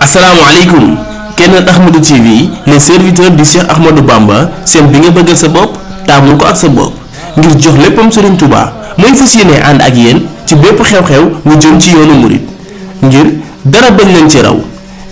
asalaamaaleykum Keneen Ahmadou TV les serviteurs du Cheikh Ahmadou Bamba seen bi nga bëggal sa bopp taamul ko ak sa bopp ngir jox léppam Serigne Touba mooy fas yéene ànd ak yéen ci bépp xew-xew mu jëm ci yoonu murit ngir dara bañ leen ci raw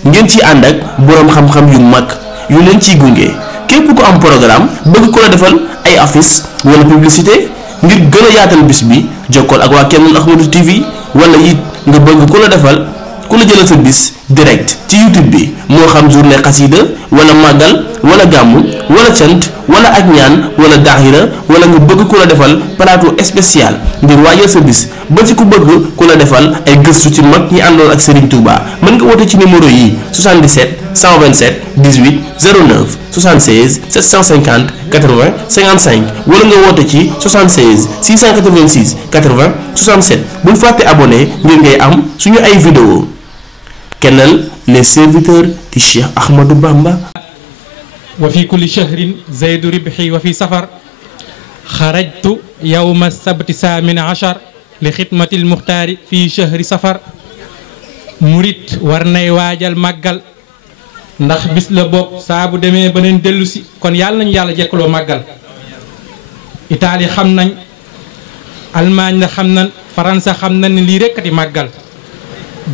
ngeen ci ànd ak boroom xam-xam yu mag yu leen ciy gunge képp ku am programme bëgg ko la defal ay affiche wala publicité ngir gën a yaatal bis bi jokkool ak waa Keneen Ahmadou TV wala it nga bëgg ku la defal ku la jëlal sa bis direct ci YouTube bi moo xam journée xasida wala màggal wala gàmmu wala cant wala ak ñaan wala daahira wala nga bëgg ku la defal plateau spécial ngir waajal sa bis ba ci ku bëgg ku la defal ay gëstu ci mag ñi àndoon ak Serigne Touba mën nga woote ci numéro yi 77 127 18 09 76 750 80 55 wala nga woote ci 76 686 80 67 bul fàtte abonné ngir ngay am suñu ay vidéo Keneen les serviteurs du Cheikh Ahmadou Bamba. wa fi kulli shahrin zaydu ribhi wa fi safar xarajtu yawma sabti saamin achar li xidmatil muxtaari fi shahri safar murit war nay waajal màggal ndax bis la bopp saa bu demee ba neen dellu si kon yàlla nañu yàlla jekkaloo màggal Italie xam nañ Allemagne la xam nañ France xam nañ ne lii rekk a di màggal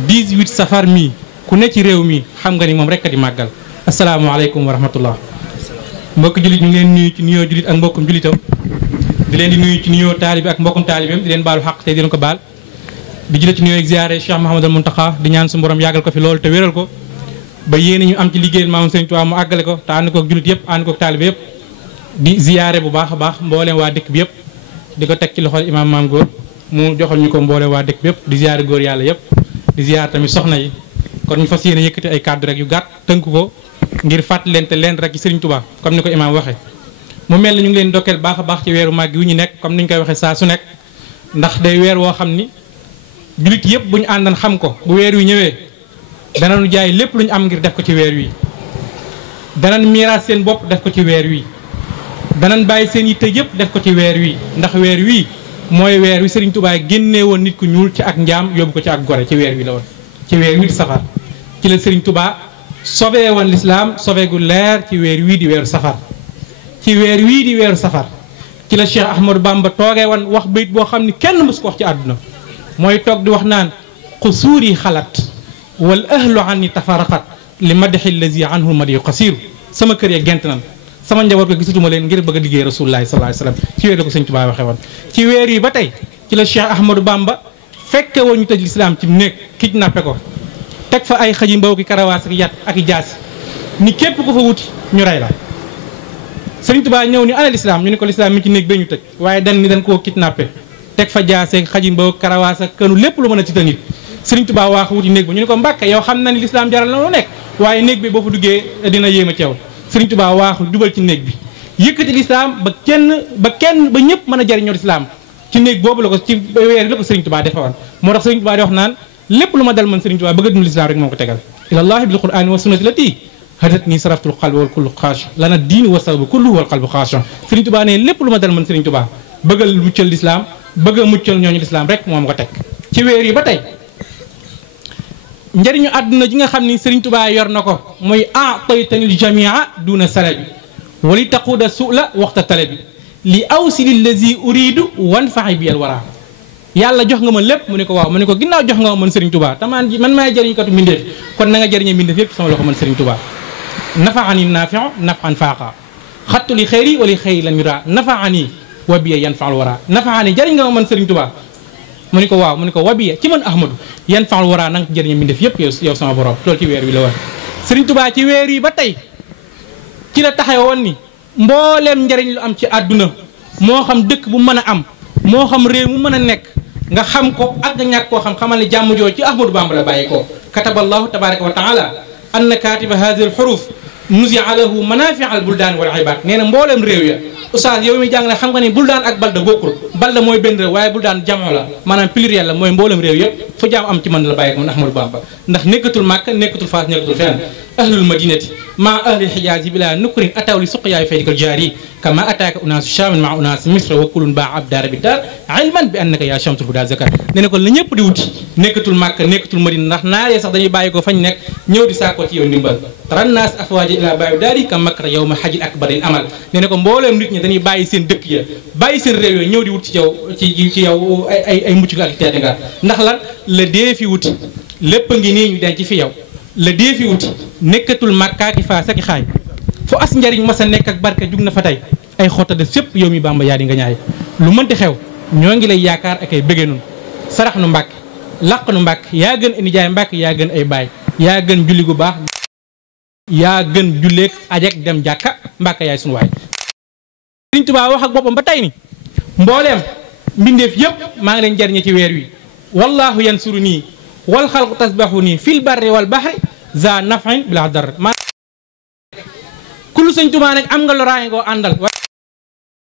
18 safar mi ku ne ci réew mi xam nga ni moom rekk a di màggal asalaamaaleykum wa rahmatullah mbokk jullit ñu ngi leen nuyu ci nuyoo jullit ak mbokkum jullitam di leen di nuyu ci nuyoo taalibi ak mbokkum taalibeem di leen baalu xaq tey di leen ko baal di jëlee ci nuyoo ak ziyaare Cheikh Mouhamadul Mountakha di ñaan su borom yàggal ko fi loolu te wéral ko ba yéene ñu am ci liggéeyal maam Serigne Touba mu àggale ko te ànd kook jullit yëpp ànd kook taalibe yëpp di ziyaare bu baax a baax mbooleem waa dëkk bi yëpp di ko teg ci loxol imaam maam góor mu joxal ñu ko mbooleem waa dëkk bi yëpp di ziyaare góor yàlla yëpp di ziyaar tamit soxna yi kon ñu fas yéene yëkkati ay kàddu rek yu gàtt tënk ko ngir fàttalente leen rek ci Serigne Touba comme ni ko imaam waxee mu mel ni ñu ngi leen dokkeel baax a baax ci weeru màgg wi ñu nekk comme ni ñu koy waxee saa su nekk ndax day weer woo xam ni jullit yëpp bu ñu àndan xam ko bu weer wi ñëwee danañu jaay lépp lu ñu am ngir def ko ci weer wi danañ miiraas seen bopp def ko ci weer wi danañ bàyyi seen yitte yëpp def ko ci weer wi ndax weer wi mooy weer wi Serigne Touba génnee woon nit ku ñuul ci ak njaam yóbbu ko ci ak gore ci weer wi la woon ci weer wi di safar ci la Serigne Touba sobee woon lislaam sobee gu leer ci weer wii di weeru safar ci weer wii di weeru safar ci la Cheikh Ahmadou Bamba toogee woon wax bayit boo xam ni kenn mës ko wax ci àdduna mooy toog di wax naan xusuuri xalat wal ahlu anni tafaraqat li madxi lazi anhu madiyu qasiru sama kër ya gent nan sama njaboot ko gisatuma leen ngir bëgg a liggéey rasulullahi sallallahu alayhi wasallam ci weer la ko sëñ Tuubaa waxee woon ci weer yi ba tey ci la Cheikh Ahmadou Bamba fekke woon ñu tëj lislaam ci néeg kidnappé ko teg fa ay xaji mbaw ki karawaas ak yat ak i jaas ni képp ku fa wuti ñu rey la Sëriñ Tuubaa ñëw ni ana lislaam ñu ne ko lislaam mi ci néeg ba ñu tëj waaye dañ koo kidnappé teg fa jaase xaji mbaw karawaas ak kënu lépp lu mën a tiital nit Sëriñ Tuubaa waax wuti néeg ba ñu ne ko Mbàkke yow xam na ni lislaam jaral na lu nekk waaye néeg bi boo fa duggee dina yéema ceew Sëriñ Tuubaa waaxu dugal ci néeg bi yëkkati lislaam ba ñëpp mën a jariñoo lislaam ci néeg boobu la ko ci weer bi la ko Sëriñ Tuubaa defe woon moo tax Sëriñ Tuubaa di wax naan lépp lu ma dal man Sëriñ Tuubaa bëgg a dund lislaam rek moo ko tegal ilallahi bil qur'ani wa sunnati lati hadat ni saraftul qalbi wal kullu xaash lana diini wa sababu kullu wal qalbu xaash Sëriñ Tuubaa ne lépp lu ma dal man Sëriñ Tuubaa bëggal muccal lislaam bëgg a muccal ñooñu lislaam rek moom ko teg ci weer yi ba tey njëriñu àdduna ji nga xam ni Sëriñ Tuubaa yor na ko mooy a'taytanil jamia duna salabi wali taquda su'la waxta talabi li awsilil lazi uridu wan faxi biyal wara yàlla jox nga ma lépp mu ne ko waaw mu ne ko ginnaaw jox nga ma man Sëriñ Tuubaa tamaan man maay jëriñ katu mbindeef kon na nga jëriñe mbindeef yëpp sama loxo man Sëriñ Tuubaa nafaani naafiu nafan faaqa xattu li xëyri wali xëyri lan yura nafaani wabiya yan faal wara nafaani jëriñ nga ma man Sëriñ Tuubaa mu ne ko waaw mu ne ko wabiya ci man Ahmadu yan faal wara na nga jëriñe mbindeef yëpp yow sama borom loolu ci weer wi la war Sëriñ Tuubaa ci weer yi ba tey ci la taxawoon ni mbooleem njëriñ lu am ci àdduna moo xam dëkk bu mën a am moo xam réew mu mën a nekk nga xam ko ak nga ñàkk koo xam xamal ne jàmm jooju ci Ahmadou Bamba la bàyyi ko kataballahu tabaraka wa taala anna katiba hadihi al huruf nusia lahu manafi al buldaan wal ibad nee na mbooleem réew ya oustaz yow mi jàng ne xam nga ne buldaan ak balda bokkul balda mooy benn réew waaye bul daan jamono la maanaam pluriel la mooy mboolem réew yëpp fu jaam am ci man la bàyyi ko man Ahmadou Bamba ndax nekkatul Màkka nekkatul Faas nekkatul fenn ahlul madinati ma ahlil xijaasi bila nukrin ataw li suqyaayu faydikal jaari kama ataaka unaasu shaamin ma unaasu misra wa kulun baa abdaara bi daar ilman bi annaka yaa shamsul huda zakar ne ne ko la ñëpp di wuti nekkatul Màkka nekkatul Madina ndax naaree sax dañuy bàyyi ko fañ nekk ñëw di saakoo ci yow ndimbal taran naas afwaaja ila baabi daari ka makra yow ma xajil akbaril amal ne ne ko mbooleem nit ñi dañuy bàyyi seen dëkk ya bàyyi seen réew yooyu ñëw di wut ci yow ci yow ay mucc nga ak teete nga ndax lan la dee fi wuti lépp ngi nii ñu denc fi yow la dee fi wuti nekkatul màkkaaki faa saki xaay fu as njariñ masa nekk ak barke jug na fa tey ay xotta def fépp yow mi Bamba yaa di nga ñaay lu mënti xew ñoo ngi lay yaakaar ak ay bëggee nun sarax nu mbàkk laq nu mbàkk yaa gën ay nijaay mbàkk yaa gën ay baay yaa gën julli gu baax yaa gën julleeg ajek dem jàkka mbàkk yaay sunu waay Sëriñ Tuubaa wax ak boppam ba tey ni mbooleem mbindeef yëpp maa ngi leen jariñe ci weer wi wallahu yansuru nii wal xalqu tasbaxu nii fil barri wal baxri za nafin bila dar kullu Sëriñ Tuubaa nag am nga loraange koo àndal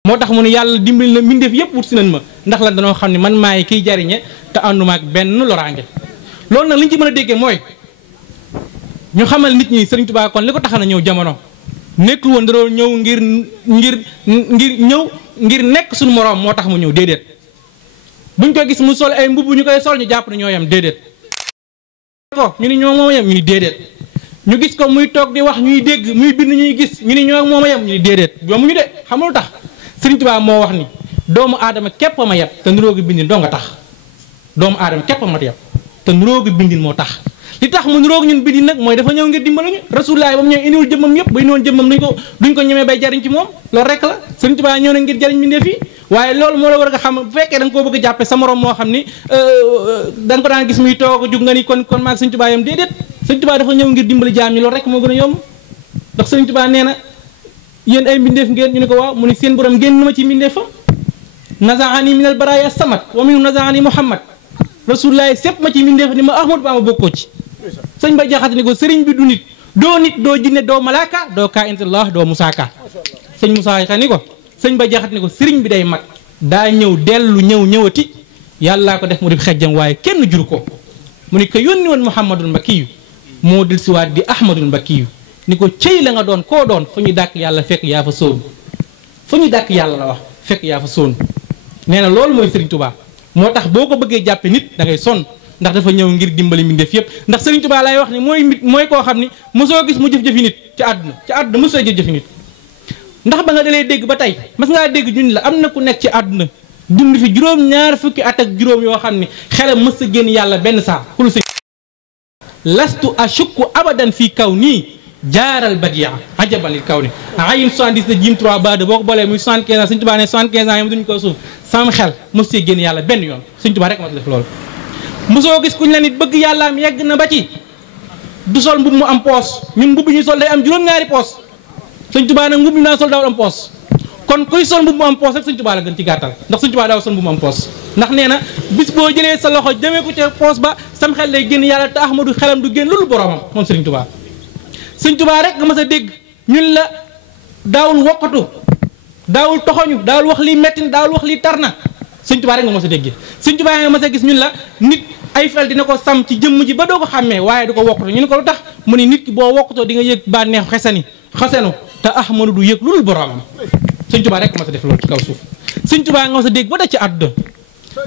moo tax mu ne yàlla dimbali na mbindeef yëpp wut si nañ ma ndax lan danoo xam ne man maay kiy jariñe te ànduma ak benn loraange loolu nag li ñu ci mën a déggee mooy ñu xamal nit ñi Sëriñ Tuubaa kon li ko tax na ñëw jamono nekkul woon daroo ñëw ngir nekk suñu moroom moo tax mu ñëw déedéet buñ ko gis mu sol ay mbubb ñu koy sol ñu jàpp ne ñoo yem déedéet ko ñu ni ñoo moom yem ñu ni déedéet ñu gis ko muy toog di wax ñuy dégg muy bind ñuy gis ñu ni ñoo moom yem ñu ni déedéet yoomu ñu de xamul tax Sëriñ Tuubaa moo wax ni doomu aadama képp ma yeb te nuróogi bindin doo nga tax doomu aadama képp ma yeb te nuróogi bindin moo tax li tax mu nuróog ñun bindin nag mooy dafa ñëw ngir dimbaluñu Rasulullah ba mu ñëw indiwul jëmmam yëpp ba indiwoon jëmmam duñ ko ñemee bay jariñ ci moom loolu rek la Sëriñ Tuubaa ñëw na ngir jariñ mbindee fii waaye loolu moo la war a xam bu fekkee da nga koo bëgg a jàppe sa morom moo xam ni da nga ko daan gis muy toog jug nga ni kon maag Sëriñ Tuubaa yam déedéet Sëriñ Tuubaa dafa ñëw ngir dimbali jaam ñi loolu rek moo gën a yomb ndax Sëriñ Tuubaa nee na yéen ay mbindeef ngeen ñu ne ko waaw mu ni seen borom génn na ma ci mbindeefam nazaani minal baraaya samat wa minhum nazaani Muhammad Rasulullah sépp ma ci mbindeef ni ma Ahmadou Bamba bokkoo ci sëñ ba jaxate ni ko sëriñ bi du nit doo jinne doo malaaka doo kaa intallah doo musaaka sëñ Musaa Ka ni ko sëñ ba jaxate ni ko sëriñ bi day mag daa ñëw dellu ñëwati yàllaa ko def mu di xejjam waaye kenn juru ko mu ni ko yónni woon Muhammadul Mbakkiyu moo dil siwaat di Ahmadul Mbakkiyu ni ko cëy la nga doon koo doon fu ñu dàkk yàlla fekk yaa fa sóonu fu ñu dàkk yàlla la wax fekk yaa fa sóonu nee na loolu mooy Sëriñ Tuubaa moo tax boo ko bëggee jàppe nit da ngay sonn ndax dafa ñëw ngir dimbali mbindeef yëpp ndax Sëriñ Tuubaa lay wax ni mooy koo xam ni mosoo gis mu jëf-jëfi nit ci àdduna mosoo jëf-jëfi nit ndax ba nga dalee dégg ba tey mas ngaa dégg ñun la am na ku nekk ci àdduna dund fi juróom-ñaar fukki at ak juróom yoo xam ni xelam mës a génn yàlla benn saa xulu sëñ lastu ashukku abadan fii kaw nii jaaral badia ajaban lil kaw ni ayin 70 la jim 3 bade boo ko boolee muy 75 ans Sëriñ Tuubaa ne 75 ans yam duñu ko suuf sama xel mës see génn yàlla benn yoon Sëriñ Tuubaa rek ma def loolu mosoo gis kuñ la nit bëgg yàllaam yegg na ba ci du sol mbubb mu am poos ñun mbubb ñu sol day am juróom-ñaari poos Sëriñ Tuubaa nag mbubb ñu naa sol daawul am poos kon kuy sol mbubb mu am poos rek Sëriñ Tuubaa la gën ci gàttal ndax Sëriñ Tuubaa daaw sol mbubb mu am poos ndax nee na bis boo jëlee sa loxo jëmee ko ca poos ba sam xel lay génn yàlla te Ahmadu xelam du génn loolu boromam moom Sëriñ Tuubaa Sëriñ Tuubaa rek nga mas a dégg ñun la daawul wokkatu daawul toxoñu daawul wax lii metti na daawul wax lii tar na Sëriñ Tuubaa rek nga mas a dégg Sëriñ Tuubaa nga mas a gis ñun la nit ay fel dina ko sam ci jëmm ji ba doo ko xàmmee waaye du ko wokkatu ñu ne ko lu tax mu ni nit ki boo wokkatoo di nga yëg bànneexu xesenu te Ahmadu du yëg lu dul boromam Sëriñ Tuubaa rek nga mas a def loolu ci kaw suuf Sëriñ Tuubaa nga mas a dégg ba da ci àdduna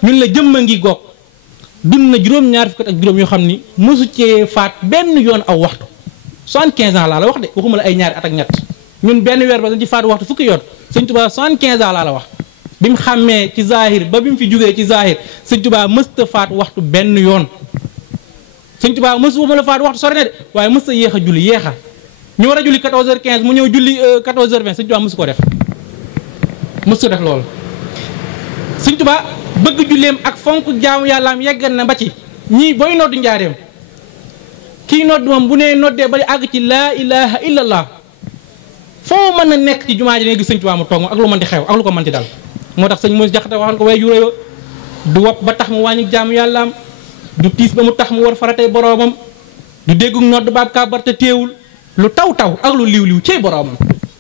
ñun la jëmma ngi goog dund na juróom-ñaar fukki at ak juróom yoo xam ni mosu cee faat benn yoon aw waxtu 75 ans laa la wax de waxuma la ay ñaari at ak ñett ñun benn weer ba dañ ci faat waxtu fukki yoon Sëriñ Tuubaa 75 ans laa la wax bi mu xàmmee ci zahir ba bi mu fi jógee ci zahir Sëriñ Tuubaa mësta faat waxtu benn yoon Sëriñ Tuubaa mësu ma la faat waxtu sori na de waaye mësta yéex a julli yéexa ñu war a julli 14h15 mu ñëw julli 14h20 Sëriñ Tuubaa mësu ko def mësu def loolu Sëriñ Tuubaa bëgg julleem ak fonk jaamu yàllaam yeggan na ba ci ñii booy noddu njaareem kii nodd moom bu nee noddee ba àgg ci laa ilaha illallah foo mën a nekk ci jumaa ji ne gis Sëriñ Tuubaa mu toog moom ak lu mën di xew ak lu ko mën di dal moo tax sëñ Moussa Jaxate waxoon ko way juré yo du wopp ba tax mu wàññi jaamu yàllaam du tiis ba mu tax mu war faratay boroomam du déggu nodd baab kàbbar te teewul lu taw ak lu liw cey boroomam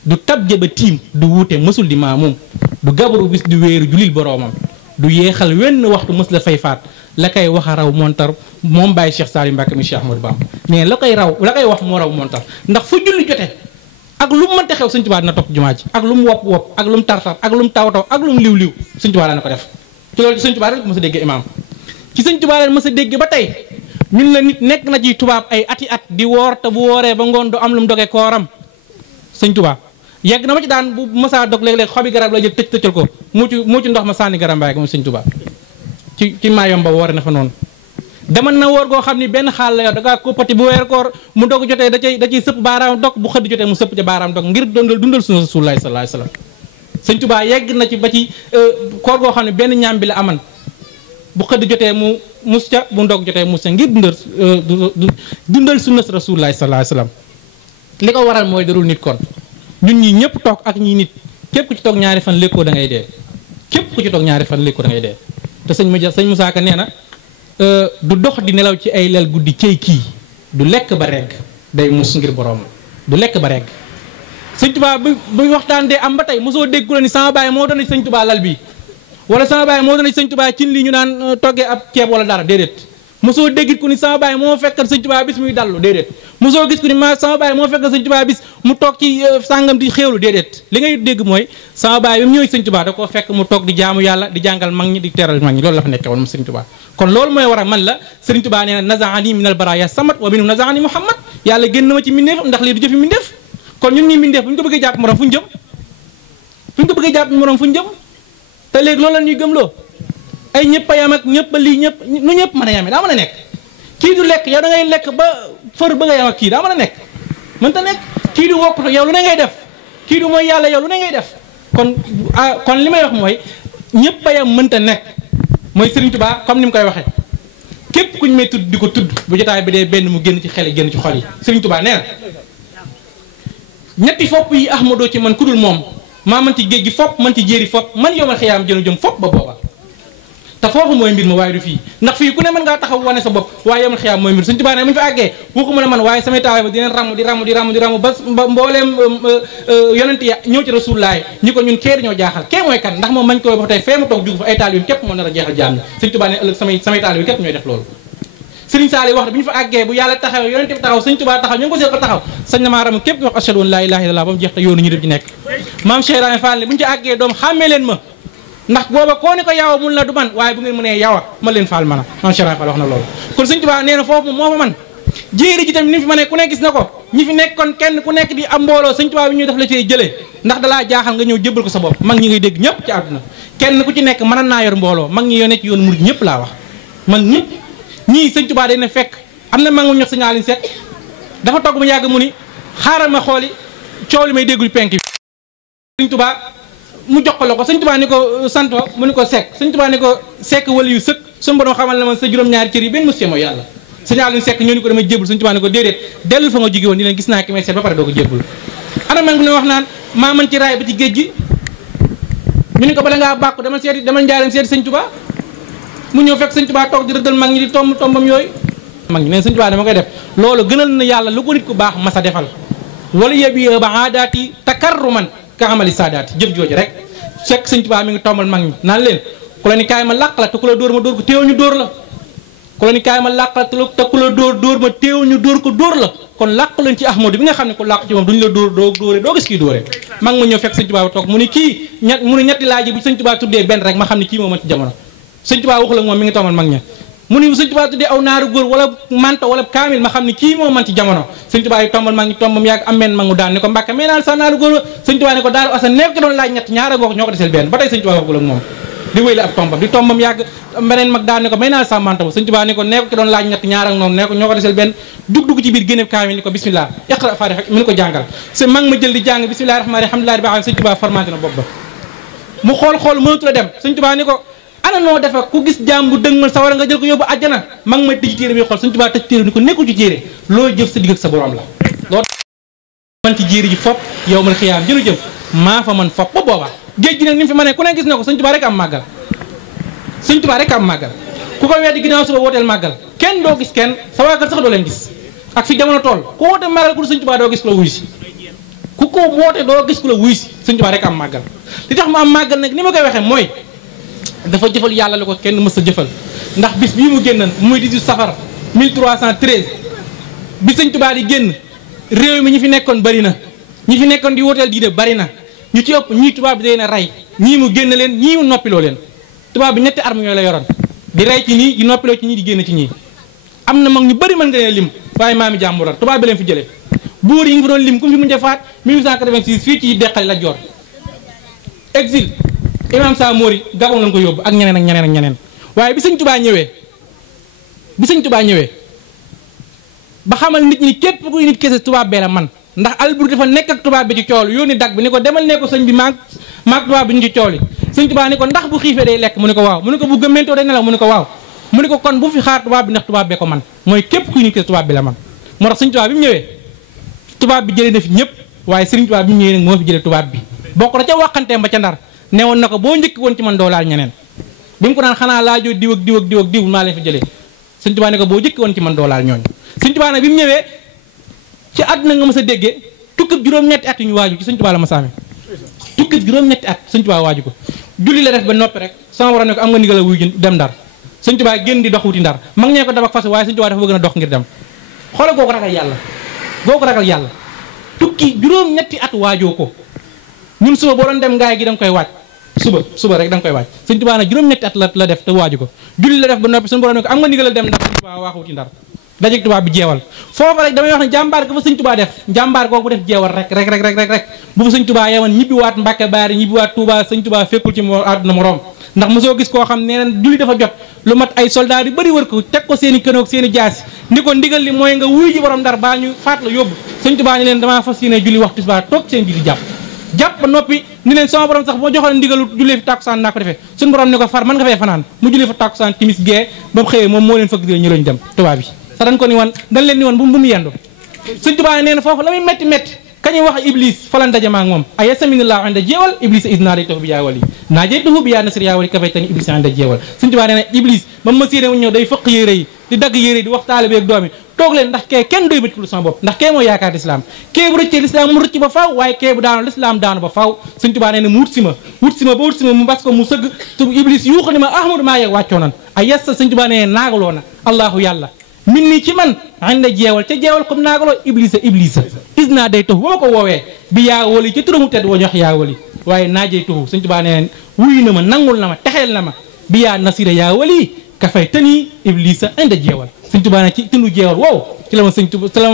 du tab jëba tiim du wuute mësul di maamum du gabaru bis du wéeru julil boroomam du yeexal wenn waxtu mës la fay faat la koy wax a raw montar moom bàyyi Cheikh Saliou Mbacké mi Cheikh Ahmadou Bamba mais la koy wax moo raw montar ndax fu julli jote ak lu mu mënta xew Sëñ Tuubaa dina topp jumaa ji ak lu mu wopp ak lu mu tartar ak lu mu taw ak lu mu liw Sëñ Tuubaa dana ko def ci loolu ci Sëñ Tuubaa rek mës a dégg imaam ci Sëñ Tuubaa rek mës a dégg ba tey ñun la nit nekk na ci tubaab ay ati at di woor te bu wooree ba ngoon du am lu mu doge kooram Sëñ Tuubaa yegg na ma ci daan bu mësaa dog léeg-léeg xobi garab la jël tëccal ko mu ci ndox ma sànni garab mbaay ko moom Sëñ Tuubaa ci Mayomba woore na fa noonu demal na woor goo xam ni benn xaal la yor da ngaa koppati bu weer koor mu dog jotee da ciy sëpp baaraam dog bu xëdd jotee mu sëpp ca baaraam dog ngir dundal sunna Rasulullah sallallahu alayhi wasallam Sëñ Tuubaa yegg na ci ba ci koor goo xam ne benn ñaam bi la aman bu xëdd jotee mu mus ca bu ndog jotee mus ca ngir dundal sunna Rasulullah sallallahu alayhi wasallam li ko waral mooy darul nit kon ñun ñi ñëpp toog ak ñi nit képp ku ci toog ñaari fan lékkoo da ngay dee képp ku ci toog ñaari fan lékkoo da ngay dee te sëñ Moussa Ka nee na du dox di nelaw ci ay lel guddi cey kii du lekk ba regg day mus ngir borom du lekk ba regg Sëñ Tuubaa bu waxtaan dee am ba tey mosoo dégg ku la ni sama baay moo doon Sëñ Tuubaa lal bi wala sama baay moo doon Sëñ Tuubaa cin lii ñu naan toggee ab ceeb wala dara déedéet mosoo déggit ku ni sama baay moo fekkal Sëñ Tuubaa bis muy dallu déedéet mosoo gis ku ni sama baay moo fekkal Sëñ Tuubaa bis mu toog ci sàngam di xéewlu déedéet li ngay dégg mooy sama baay bi mu ñëw Sëñ Tuubaa da koo fekk mu toog di jaamu yàlla di jàngal mag ñi di teral mag ñi loolu la fa nekkee woon Sëñ Tuubaa kon loolu mooy war a man la Sëriñ Tuubaa nee na nazaani minal baraaya samat wa minhu nazaani Muhammad yàlla génn ma ci mbindeef ndax lii du jëfi mbindeef kon ñun ñi mbindeef bu ñu ko bëggee jàpp morom fu ñu jëm fu ñu ko bëggee jàpp morom fu ñu jëm te léegi loolu la ñuy gëmloo ay ñëpp a yam ak ñëpp a lii ñëpp nu ñëpp mën a yame daa mën a nekk kii du lekk yow da ngay lekk ba fër bëgg a yam ak kii daa mën a nekk mënta nekk kii du wokkatu yow lu ne ngay def kii du mooy yàlla yow lu ne ngay def kon li may wax mooy ñëpp a yam mënta nekk mooy Sëriñ Tuubaa comme ni mu koy waxee képp ku ñu may tudd di ko tudd bu jotaay bi dee benn mu génn ci xel yi génn ci xol yi Sëriñ Tuubaa nee na ñetti fopp yi Ahmadoo ci man ku dul moom maa man ci géej gi fopp man ci jéeri fopp man yomal xiyaam jëm fopp ba booba te foofu mooy mbir ma waaye du fii ndax fii ku ne mën ngaa taxaw wane sa bopp waaye yomal xiyaam mooy mbir Sëñ Tuubaa ne bu ñu fa àggee waxuma la man waaye samay taawee ba dinañ ramm ba mbooleem yonent ya ñëw ci Rasulullaay ñi ko ñun kee ñoo jaaxal kee mooy kan ndax moom mañ koy ba tey fee mu toog jug fa ay taalibeem képp moo nar a jeexal jaam ñi Sëñ Tuubaa ne ëllëg samay taalibe képp ñooy def loolu Sëriñ Saali wax bu ñu fa àggee bu yàlla taxawee yonent bi taxaw Sëñ Tuubaa taxaw ñu ngi ko seet ba taxaw sañ na maa ram képp wax ashhadu an laa ilaaha illallaah ba mu jeex te yoonu ñu def ci nekk maam Cheikh Ibrahima Fall ne bu ñu ci àggee doom xàmmee leen ma ndax booba koo ne ko yawa mun la du man waaye bu ngeen mënee yawa ma leen faal man a maam Cheikh Ibrahima Fall wax na loolu kon Sëñ Tuubaa nee na foofu moo fa man jéeri ji tamit ni fi ma ne ku ne gis na ko ñi fi nekk kon kenn ku nekk di am mbooloo Sëñ Tuubaa bi ñu def la cee jëlee ndax dalaa jaaxal nga ñëw jébbal ko sa bopp mag ñi ngay dégg ñëpp ci àdduna kenn ku ci nekk mën naa yor mbooloo mag ñi yoo nekk yoon murid ñëpp laa wax mag ñëpp ñii Sëñ Tuubaa day ne fekk am na mag mu ñox Sëñ Aliou Seck dafa togg mu yàgg mu ni xaaral ma xooli coow li may déggul penk bi Sëñ Tuubaa mu jox ko la ko Sëñ Tuubaa ni ko santo mu ni ko Seck Sëñ Tuubaa ni ko Seck wala yu sëkk suñu borom xamal na ma sa juróom-ñaari cër yi benn monsieur mooy yàlla Sëñ Aliou Seck ñoo ni ko damay jébbul Sëñ Tuubaa ni ko déedéet dellul fa nga jóge woon ni leen gis naa ki may seet ba pare doo ko jébbul ana mag ne wax naan maa man ci raay ba ci géej gi ñu ni ko bala ngaa bàkku dama njaareem seeti Sëñ Tuubaa mu ñëw fekk Sëñ Tuubaa toog di rëddal mag ñi di tombam yooyu mag ñi neen Sëñ Tuubaa dama koy def loolu gënal na yàlla lu ko nit ku baax masa defal wala yebi ba aadaati takarruman ka amali saadaati jëf jooju rek fekk Sëñ Tuubaa mi ngi tombal mag ñi naan leen ku la ni kaay ma làq la te ku la dóor ma dóor ko téew ñu dóor la ku la ni kaay ma làq la te ku la dóor ma téew ñu dóor ko dóor la kon làq leen ci Ahmadu bi nga xam ne ko làq ci moom duñu la dóore doo gis kii dóore mag ma ñëw fekk Sëñ Tuubaa toog mu ni kii ñetti laaj yi bu Sëñ Tuubaa tuddee benn rek ma xam ne kii moo man ci jamono Sëñ Tuubaa waxu la moom mi ngi tombal mag ña mu ni Sëñ Tuubaa tuddee aw naaru góor wala manto wala kaamil ma xam ne kii moo man ci jamono Sëñ Tuubaa yi tombal mag ñi tombam yàgg am men mag mu daan ni ko Mbàkke mais naal sa naaru góor Sëñ Tuubaa ne ko daaru asa nekk doon laaj ñett ñaara gox ñoo ko desel benn ba tey Sëñ Tuubaa waxagul ak moom di wéy la ab tombam di tombam yàgg beneen mag daan ni ko may naal sa manto ba Sëñ Tuubaa ne ko nekk doon laaj ñett ñaara noonu ne ko ñoo ko desel benn dugg ci biir génne kaamil ni ko bismillah iqra fatiha mi ni ko jàngal sa mag ma jël di jàng bismillahi rahmaani rahiim alhamdulillahi rabbil alamin Sëñ Tuubaa formanté na bopp ba mu xool mënatu la dem Sëñ Tuubaa ni ko ana noo defa ku gis jaam bu dëgmal sa war a nga jël ko yóbbu àjjana mag ma tëj téere bi xool Sëñ Tuubaa tëj téere ni ko nekkul ci téere loo jëf sa digg ak sa borom la loolu man ci jéeri ji fopp yow man xiyaam jëlu jëm maa fa man fopp ba booba géej gi nag ni mu fi ma ne ku ne gis na ko Sëñ Tuubaa rek am màggal Sëñ Tuubaa rek am màggal ku ko weddi ginnaaw suba wooteel màggal kenn doo gis kenn sa waa kër sax doo leen gis ak fi jamono tool ku woote màggal ku Sëñ Tuubaa doo gis ku la wuy si ku ko woote doo gis ku la wuy si Sëñ Tuubaa rek am màggal li tax mu am màggal nag ni ma koy waxee mooy dafa jëfal yàlla la ko kenn mës a jëfal ndax bis bii mu génnan muy 18 safar 1313 bi sëñ Tuubaa di génn réew mi ñi fi nekkoon bari na ñi fi nekkoon di wooteel diine bari na ñu ci ëpp ñii tubaab bi day na rey ñii mu génn leen ñii mu noppiloo leen tubaab bi ñetti arme yooyu la yoroon di rey ci ñii di noppiloo ci ñii di génn ci ñii am na mag ñu bëri mën nga ne lim waaye maami jàmbur la tubaab bi leen fi jëlee buur yi nga fi doon lim ku fi mujj a faat 1886 fii ci Deqali la Joor exil imam Samori Gabon lañ ko yóbbu ak ñeneen ak ñeneen ak ñeneen waaye bi sëñ Tuubaa ñëwee ba xamal nit ñi képp kuy nit kese tubaab bee la man ndax Alburi dafa nekk ak tubaab bi ci cool yónni dag bi ni ko demal ne ko sëñ bi maag tubaab bi ñu ci cool yi sëñ Tuubaa ni ko ndax bu xiifee day lekk mu ne ko waaw mu ne ko bu gëmmentoo day nelaw mu ne ko waaw mu ne ko kon bu fi xaar tubaab bi ndax tubaab bee ko man mooy képp kuy nit kese tubaab bi la man moo tax sëñ Tuubaa bi mu ñëwee tubaab bi jëlee na fi ñëpp waaye sëriñ Tuubaa bi mu ñëwee nag moo fi jëlee tubaab bi bokk na ca waxanteem ba ca Ndar ne woon na ko boo njëkk woon ci man doo laal ñeneen bi mu ko naan xanaa laajoo diw ak diw ak diw ak diw maa leen fi jëlee sëñ Tuubaa ne ko boo njëkk woon ci man doo laal ñooñu sëñ Tuubaa nag bi mu ñëwee ci àdduna nga mës a déggee tukkib juróom-ñetti at yu ñu waaju ci sëñ Tuubaa la ma saame tukkib juróom-ñetti at sëñ Tuubaa waaju ko julli la def ba noppi rek sama war a ne ko am nga ndigal a wuy dem Ndar sëñ Tuubaa génn di dox wuti Ndar mag ñee ko dab ak fas waaye sëñ Tuubaa dafa bëgg a dox ngir dem xoolal googu ragal yàlla tukki juróom-ñetti at waajoo ko ñun suba boo doon dem ngaay gi da nga koy waaj suba rek da nga koy waaj sëñ Tuubaa nag juróom-ñetti at la def te waaju ko julli la def ba noppi suñu borom ne ko am nga ndigal dem Ndar sëñ Tuubaa waaxu wuti Ndar dajeeg tubaab bi jeewal foofa rek damay wax ne jàmbaar ga fa sëñ Tuubaa def jàmbaar googu bu def jeewal rek bu fa sëñ Tuubaa yewoon ñibbiwaat Mbàkke Baari ñibbiwaat Tuubaa sëñ Tuubaa fekkul ci moo àdduna moroom ndax mosoo gis koo xam nee na julli dafa jot lu mat ay soldat yu bëri wër ko teg ko seen i kënoog seen i jaasi ni ko ndigal li mooy nga wuy ji borom Ndar baa ñu faat la yóbbu sëñ Tuubaa ni leen damaa fas yéene julli waxtu tisbaar toog seen julli jàpp ba noppi ni leen sama borom sax moo joxoon ndigalu jullee fi tàkkusaan naa ko defee suñu borom ne ko far mën nga fee fanaan mu jullee fa tàkkusaan timis gee ba mu xëyee moom moo leen fëgg di ñu lañu dem tubaab bi sa dañ ko ni woon dañ leen ni woon bu mu yendu sëñ Tuubaa nee na foofu la muy métti kañuy wax iblis falan daje maa moom ay yasaminillahu inda jeewal iblis is naadaytuhu bi yaa wali naajaytuhu bi yaa nasir yaa wali kafaytani iblis inda jeewal sëñ Tuubaa nee na iblis ba ma séené ñëw day fëq yére yi di dagg yére yi di wax taalibe ak doomi toog leen ndax kee kenn doy bëccul sama bopp ndax kee mooy yaakaar lislaam kee bu rëccee lislaam mu rëcc ba faw waaye kee bu daanu lislaam daanu ba faw sëñ Tuubaa nee na mu wut si ma mu bas ko mu sëgg te iblis yuuxu ni ma ahmadu maa yeeg wàccoo nan ay yassa sëñ Tuubaa nee na naagaloo na allahu yàlla min nii ci man anda jeewal ca jeewal comme naagaloo iblisa is naa day tuxu ba ma ko woowee bi yaa wali ca turamu tedd wañu wax yaa wali waaye naajey tuxu sëñ Tuubaa nee wuyu na ma nangul na ma texeel na ma bi yaa nasira yaa wali kafay tani iblisa anda jeewal sëñ Tuubaa ne ci tundu jeewal wow ci la ma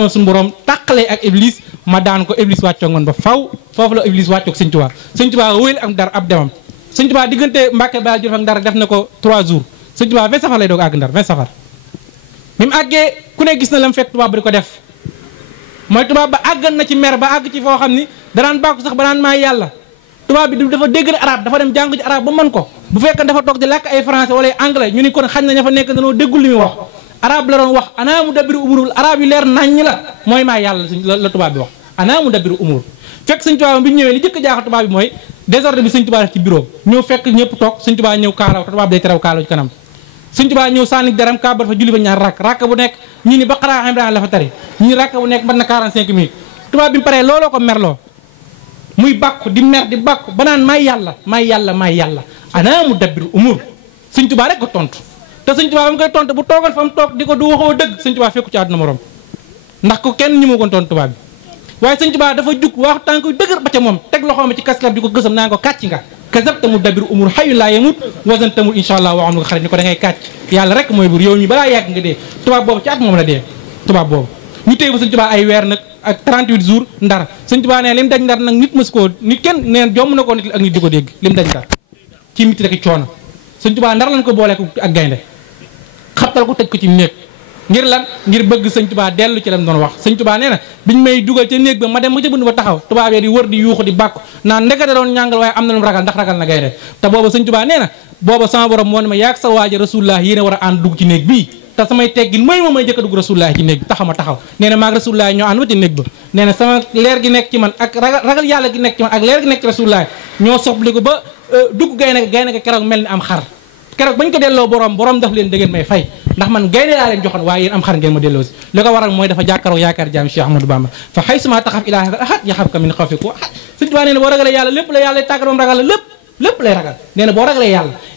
suñu borom tàqalee ak iblis ma daan ko iblis wàccoog man ba faw foofu la iblis wàccoog sëñ Tuubaa wéyal am Ndar ab demam sëñ Tuubaa diggante Mbàkke Baal Jolof ak Ndar def na ko 3 jours sëñ Tuubaa 20 safar lay doog àgg Ndar 20 safar bi mu àggee ku ne gis na la mu fekk tubaab ba di ko def mooy tubaab ba àggan na ci mer ba àgg ci foo xam ni danaan bàkku sax ba naan maay yàlla tubaab bi dafa dégg ne arab dafa dem jàng ci arab ba mën ko bu fekkee dafa toog di làkk ay français wala ay anglais ñu ni kon xañ na ña fa nekk danoo déggul li muy wax arab la doon wax anaa mu dabiru umur arab yi leer naññ la mooy maay yàlla la tubaab bi wax anaa mu dabiru umur fekk sëñ tubaab bi ñu ñëwee li jëkk jaaxal tubaab bi mooy désordre bi sëñ tubaab def ci bureau ñëw fekk ñëpp toog sëñ tubaab ñëw kaalaw te tubaab day terew kaalaw ci kanam sëñ Tuubaa ñëw sànni daram kaabar fa julli fa ñaar rakk bu nekk ñi ni Baqara Imraan la fa tari ñi rakk bu nekk mën na 45 minutes tubaab bi mu paree looloo ko merloo muy bàkku di mer di bàkku ba naan maay yàlla ana mu dabbiru umur sëñ Tuubaa rek ko tontu te sëñ Tuubaa ba mu koy tontu bu toogal fa mu toog di ko du waxoo dëgg sëñ Tuubaa fekku ci àdduna morom ndax ko kenn ñi mu ko tontu tubaab bi waaye sëñ Tuubaa dafa jug wax tànk dëgër ba ca moom teg loxoom ci kaskab di ko gësam naa ko kàcc nga kazabta mu dabiru umur xayu laa yamut wasan tamul insha allah waxam nga xarit ni ko da ngay kàcc yàlla rek mooy buur yow ñi balaa yàgg nga dee tubaab boobu ci at moom la dee tubaab boobu ñu téye ba sëñ Tuubaa ay weer nag ak 38 jours Ndar sëñ Tuubaa nee lim daj Ndar nag nit mësu koo nit kenn neen jomm na koo nit ak nit di ko dégg lim daj Ndar ci miti rek coono sëñ Tuubaa Ndar lañ ko boolee ak gaynde xabtal ko tëj ko ci néeg ngir lan ngir bëgg sëñ Tuubaa dellu ci lam doon wax sëñ Tuubaa nee na biñ may dugal ca néeg ba ma dem ba ca bunt ba taxaw tubaab yi di wër di yuuxu di bàkku naan ndekete doon ñàngal waaye am na lu mu ragal ndax ragal na gaynde te booba sëñ Tuubaa nee na booba sama borom moo ne ma yaag sa waaja rasulullah yéen a war a ànd dugg ci néeg bii te samay teggin mooy moom may jëkk a dugg rasulullah ci néeg bi taxaw ma taxaw nee na maag rasulullah ñoo ànd ba ci néeg ba nee na sama leer gi nekk ci man ak ragal yàlla gi nekk ci man ak leer gi nekk ci rasulullah ñoo soppli ko ba dugg gaynde ga keroog mel ni am xar keroog bañ ko delloo borom daf leen da ngeen may fay ndax man gaynde laa leen joxoon waaye yéen am xar ngeen ma delloo si li ko waral mooy dafa jàkkaaroo yaakaar jaam Cheikh Ahmadou Bamba fa xay suma taxaf ilaaha ahad yaxafka min xawfiku ahad sëñ Tuubaa nee na boo ragalee yàlla lépp la yàlla tàggat moom ragal la lépp lépp lay ragal nee na boo ragalee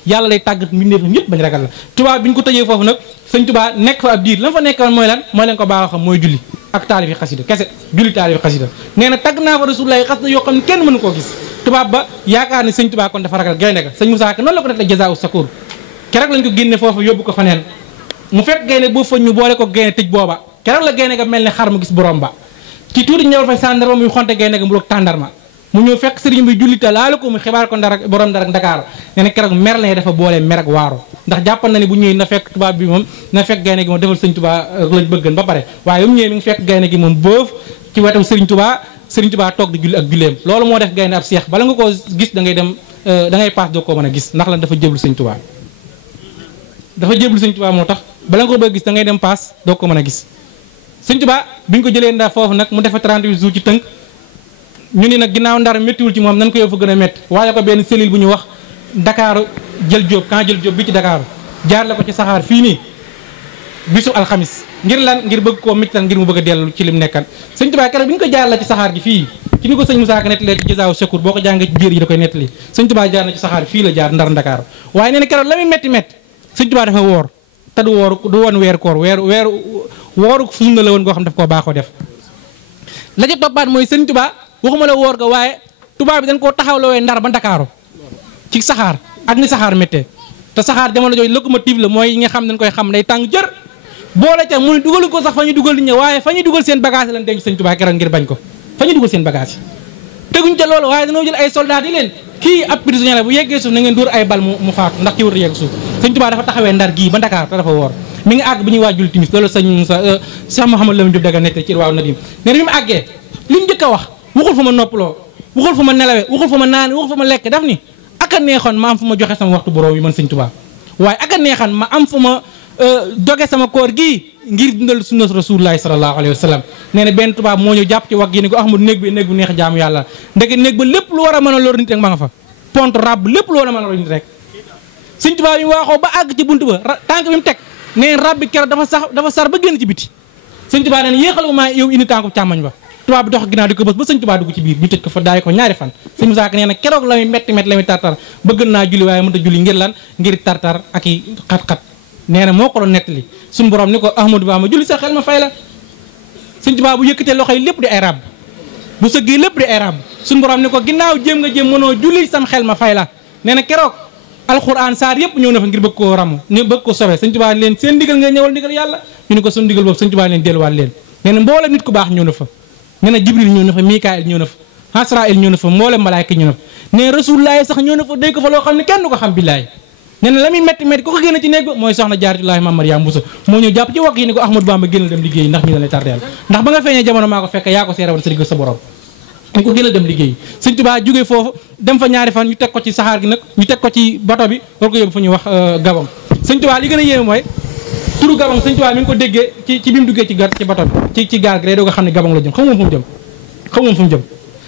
yàlla lay tàggat mbindeefam yëpp bañ ragal la Tuubaa bi ñu ko tëjee foofu nag sëñ Tuubaa nekk fa ab diir la fa nekkoon mooy lan mooy leen ko baax a xam mooy julli ak taalifi xasida kese julli taalifi xasida nee na tagg naa fa Rasulullaah xasida yoo xam ne kenn mënu koo gis tubaab ba yaakaar ne sëñ Tuubaa kon dafa ragal gaynde ga sëñ Musaa Ka noonu la ko def la jazaa'u sakuur keroog lañ ko génne foofu yóbbu ko fa neen mu fekk gaynde boo fa ñu boole ko gaynde tëj booba keroog la gaynde ga mel ne xar mu gis borom ba ci tuuti ñëwal fay sàndarma muy xonte gaynde ga mu roog tàndarma mu ñëw fekk sëriñ bi jullita laalu ko mu xibaar ko ndar borom ndar ak Dakar nee na keroog mer lañu dafa boole mer ak waaro ndax jàppan na ne bu ñëwee na fekk tubaab bi moom na fekk gaynde gi moom defal sëñ Tuubaa lañ bëggan ba pare waaye bu mu ñëwee mi ngi fekk gaynde gi moom boof ci wetam sëriñ Tuubaa toog di julli ak julleem loolu moo def gaynde ab seex bala nga koo gis da ngay dem da ngay paas doo koo mën a gis ndax lan dafa jéblu sëñ Tuubaa moo tax bala nga ko bëgg gis da ngay dem paas doo ko mën a gis sëñ Tuubaa bi ñu ko jëlee ndar foofu nag mu defa 38 jours ci tënk ñu ni nag ginnaaw ndar méttiwul ci moom nan ko yow fa gën a métti waaye ko benn cellule bu ñu wax Dakar jël Jóob bi ci Dakar jaar la ko ci saxaar fii nii bisu alxamis ngir lan ngir bëgg koo méttital ngir mu bëgg a dellu ci lim nekkan sëñ Tuubaa keroog bi ñu ko jaar la ci saxaar gi fii ci ni ko sëñ Musaa Ka nettalee ci Jazaa'u Shakuur boo ko jàngee ci biir yi da koy nettali sëñ Tuubaa jaar na ci saxaar fii la jaar ndar Dakar waaye nee na keroog la muy métti sëñ Tuubaa dafa woor te du woon weeru koor wooru sunna la woon goo xam daf koo baaxoo def la ca toppaat mooy sëñ Tuubaa waxuma la woor ga waaye tubaab bi dañ koo taxawloo ndar ba Ndakaaru ci saxaar ak ni saxaar méttee te saxaar jamono jooju locomotive la mooy yi nga xam dañ koy xam day tàng jër boole ca mu ne dugalu ko sax fa ñu dugal nit ñi waaye fa ñuy dugal seen bagage lañ denc sëñ Tuubaa keroog ngir bañ ko fa ñuy dugal seen bagage yi teguñ ca loolu waaye dañoo jël ay soldats yi leen kii ab prisonnier la bu yeggee suuf na ngeen dóor ay bal mu faatu ndax ki wër yegg suuf sëñ Tuubaa dafa taxawee ndar gii ba Ndakaar te dafa woor mi ngi àgg bi ñuy waajul timis loolu sëñ Cheikh Mouhamadou Lamine Diop daga nette ci Irwaaw Nadim ne bi mu àggee li mu njëkk a wax waxul fa ma noppaloo waxul fa ma nelawee waxul fa ma naan waxul fa ma lekk daf ni ak a neexoon ma am fu ma joxe sama waxtu borom yi man sëñ Tuubaa waaye ak a neexoon ma am fu ma doge sama koor gii ngir dundal sunna Rasulullaahi sallallaahu alayhi wa sallam nee na benn tubaab moo ñëw jàpp ci wagg yi ni ko Ahmadu néeg bi neex jaamu yàlla ndeke néeg ba lépp lu war a mën a lor nit rek ma nga fa pont rab lépp lu war a mën a lor nit rek sëñ Tuubaa bi waaxoo ba àgg ci bunt ba tànk bi mu teg nee rab bi keroog dafa sar ba génn ci biti sëñ Tuubaa nee na yéexal ma yow indi tànku càmmoñ ba tubaab bi dox ginnaaw di ko bës ba sëñ Tuubaa dugg ci biir ñu tëj ko fa daay ko ñaari fan sëñ Musaa Ka nee na keroog la muy metti la muy tartar bëgg naa julli waaye mënta julli ngir lan ngir tartar ak i xat-xat nee na moo ko doon nettali suñu borom ni ko Ahmadou Bamba julli sa xel ma fay la sëñ Tuubaa bu yëkkatee loxo yi lépp di ay rab bu sëggee lépp di ay rab suñu borom ni ko ginnaaw jéem nga jéem mënoo julli sam xel ma fay la nee na keroog alxuraan saar yëpp ñëw na fa ngir bëgg koo ramu ñu bëgg ko sobe sëñ Tuubaa leen seen ndigal nga ñëwal ndigal yàlla ñu ni ko suñu ndigal boobu sëñ Tuubaa leen delluwaat leen nee na mboolem nit ku baax ñëw na fa nee na Jibril ñëw na fa Mikaayil ñëw na fa Asraayil ñëw na fa mboolem malaayka ñëw na fa nee Rasulullaahi sax ñëw na fa dégg ko fa loo xam ne kenn du ko xam billaay nee na la muy métti ku ko génn ci néeg ba mooy soxna Jaaratullaahi Maam Mariama Bousso moo ñëw jàpp ci wagg yi ni ko Ahmadou Bamba génnal dem liggéey ndax mi la lay tardeel ndax ba nga feeñee jamono maa ko fekk yaa ko seere woon sa digg sa borom dañ ko génnal dem liggéey sëñ Tuubaa jógee foofu dem fa ñaari fan ñu teg ko ci saxaar gi nag ñu teg ko ci bato bi war ko yóbbu fu ñuy wax Gabon sëñ Tuubaa li gën a yéeme mooy turu Gabon sëñ Tuubaa mi ngi ko déggee ci bi mu duggee ci bato bi ci gaal gi day doo nga xam ne Gabon la jëm xamoon fu mu jëm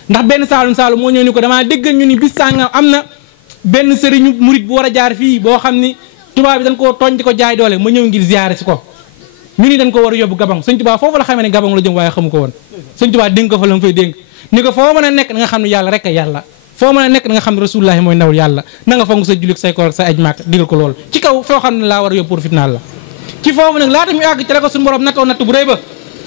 ndax benn saalum moo ñëw ni ko damaa déggal ñu ni bis sàngam am na benn sëriñu murit bu war a jaar fii boo xam ni tubaab bi dañ koo tooñ di ko jaay doole ma ñëw ngir ziyaare si ko ñu ni dañ ko war a yóbbu Gabon sëñ Tuubaa foofu la xamee ne Gabon la jëm waaye xamu ko woon sëñ Tuubaa dénk ko fa la mu fay dénk ni ko foo mën a nekk da nga xam ne yàlla rek a yàlla foo mën a nekk da nga xam ne Rasulullaahi mooy ndawul yàlla na nga fonk sa jullit say koor ak sa aj màkk digal ko loolu ci kaw foo xam ne laa war a yóbbu pour fitnaal la ci foofu nag laata muy àgg ci la ko suñu borom nattoo natt bu rëy ba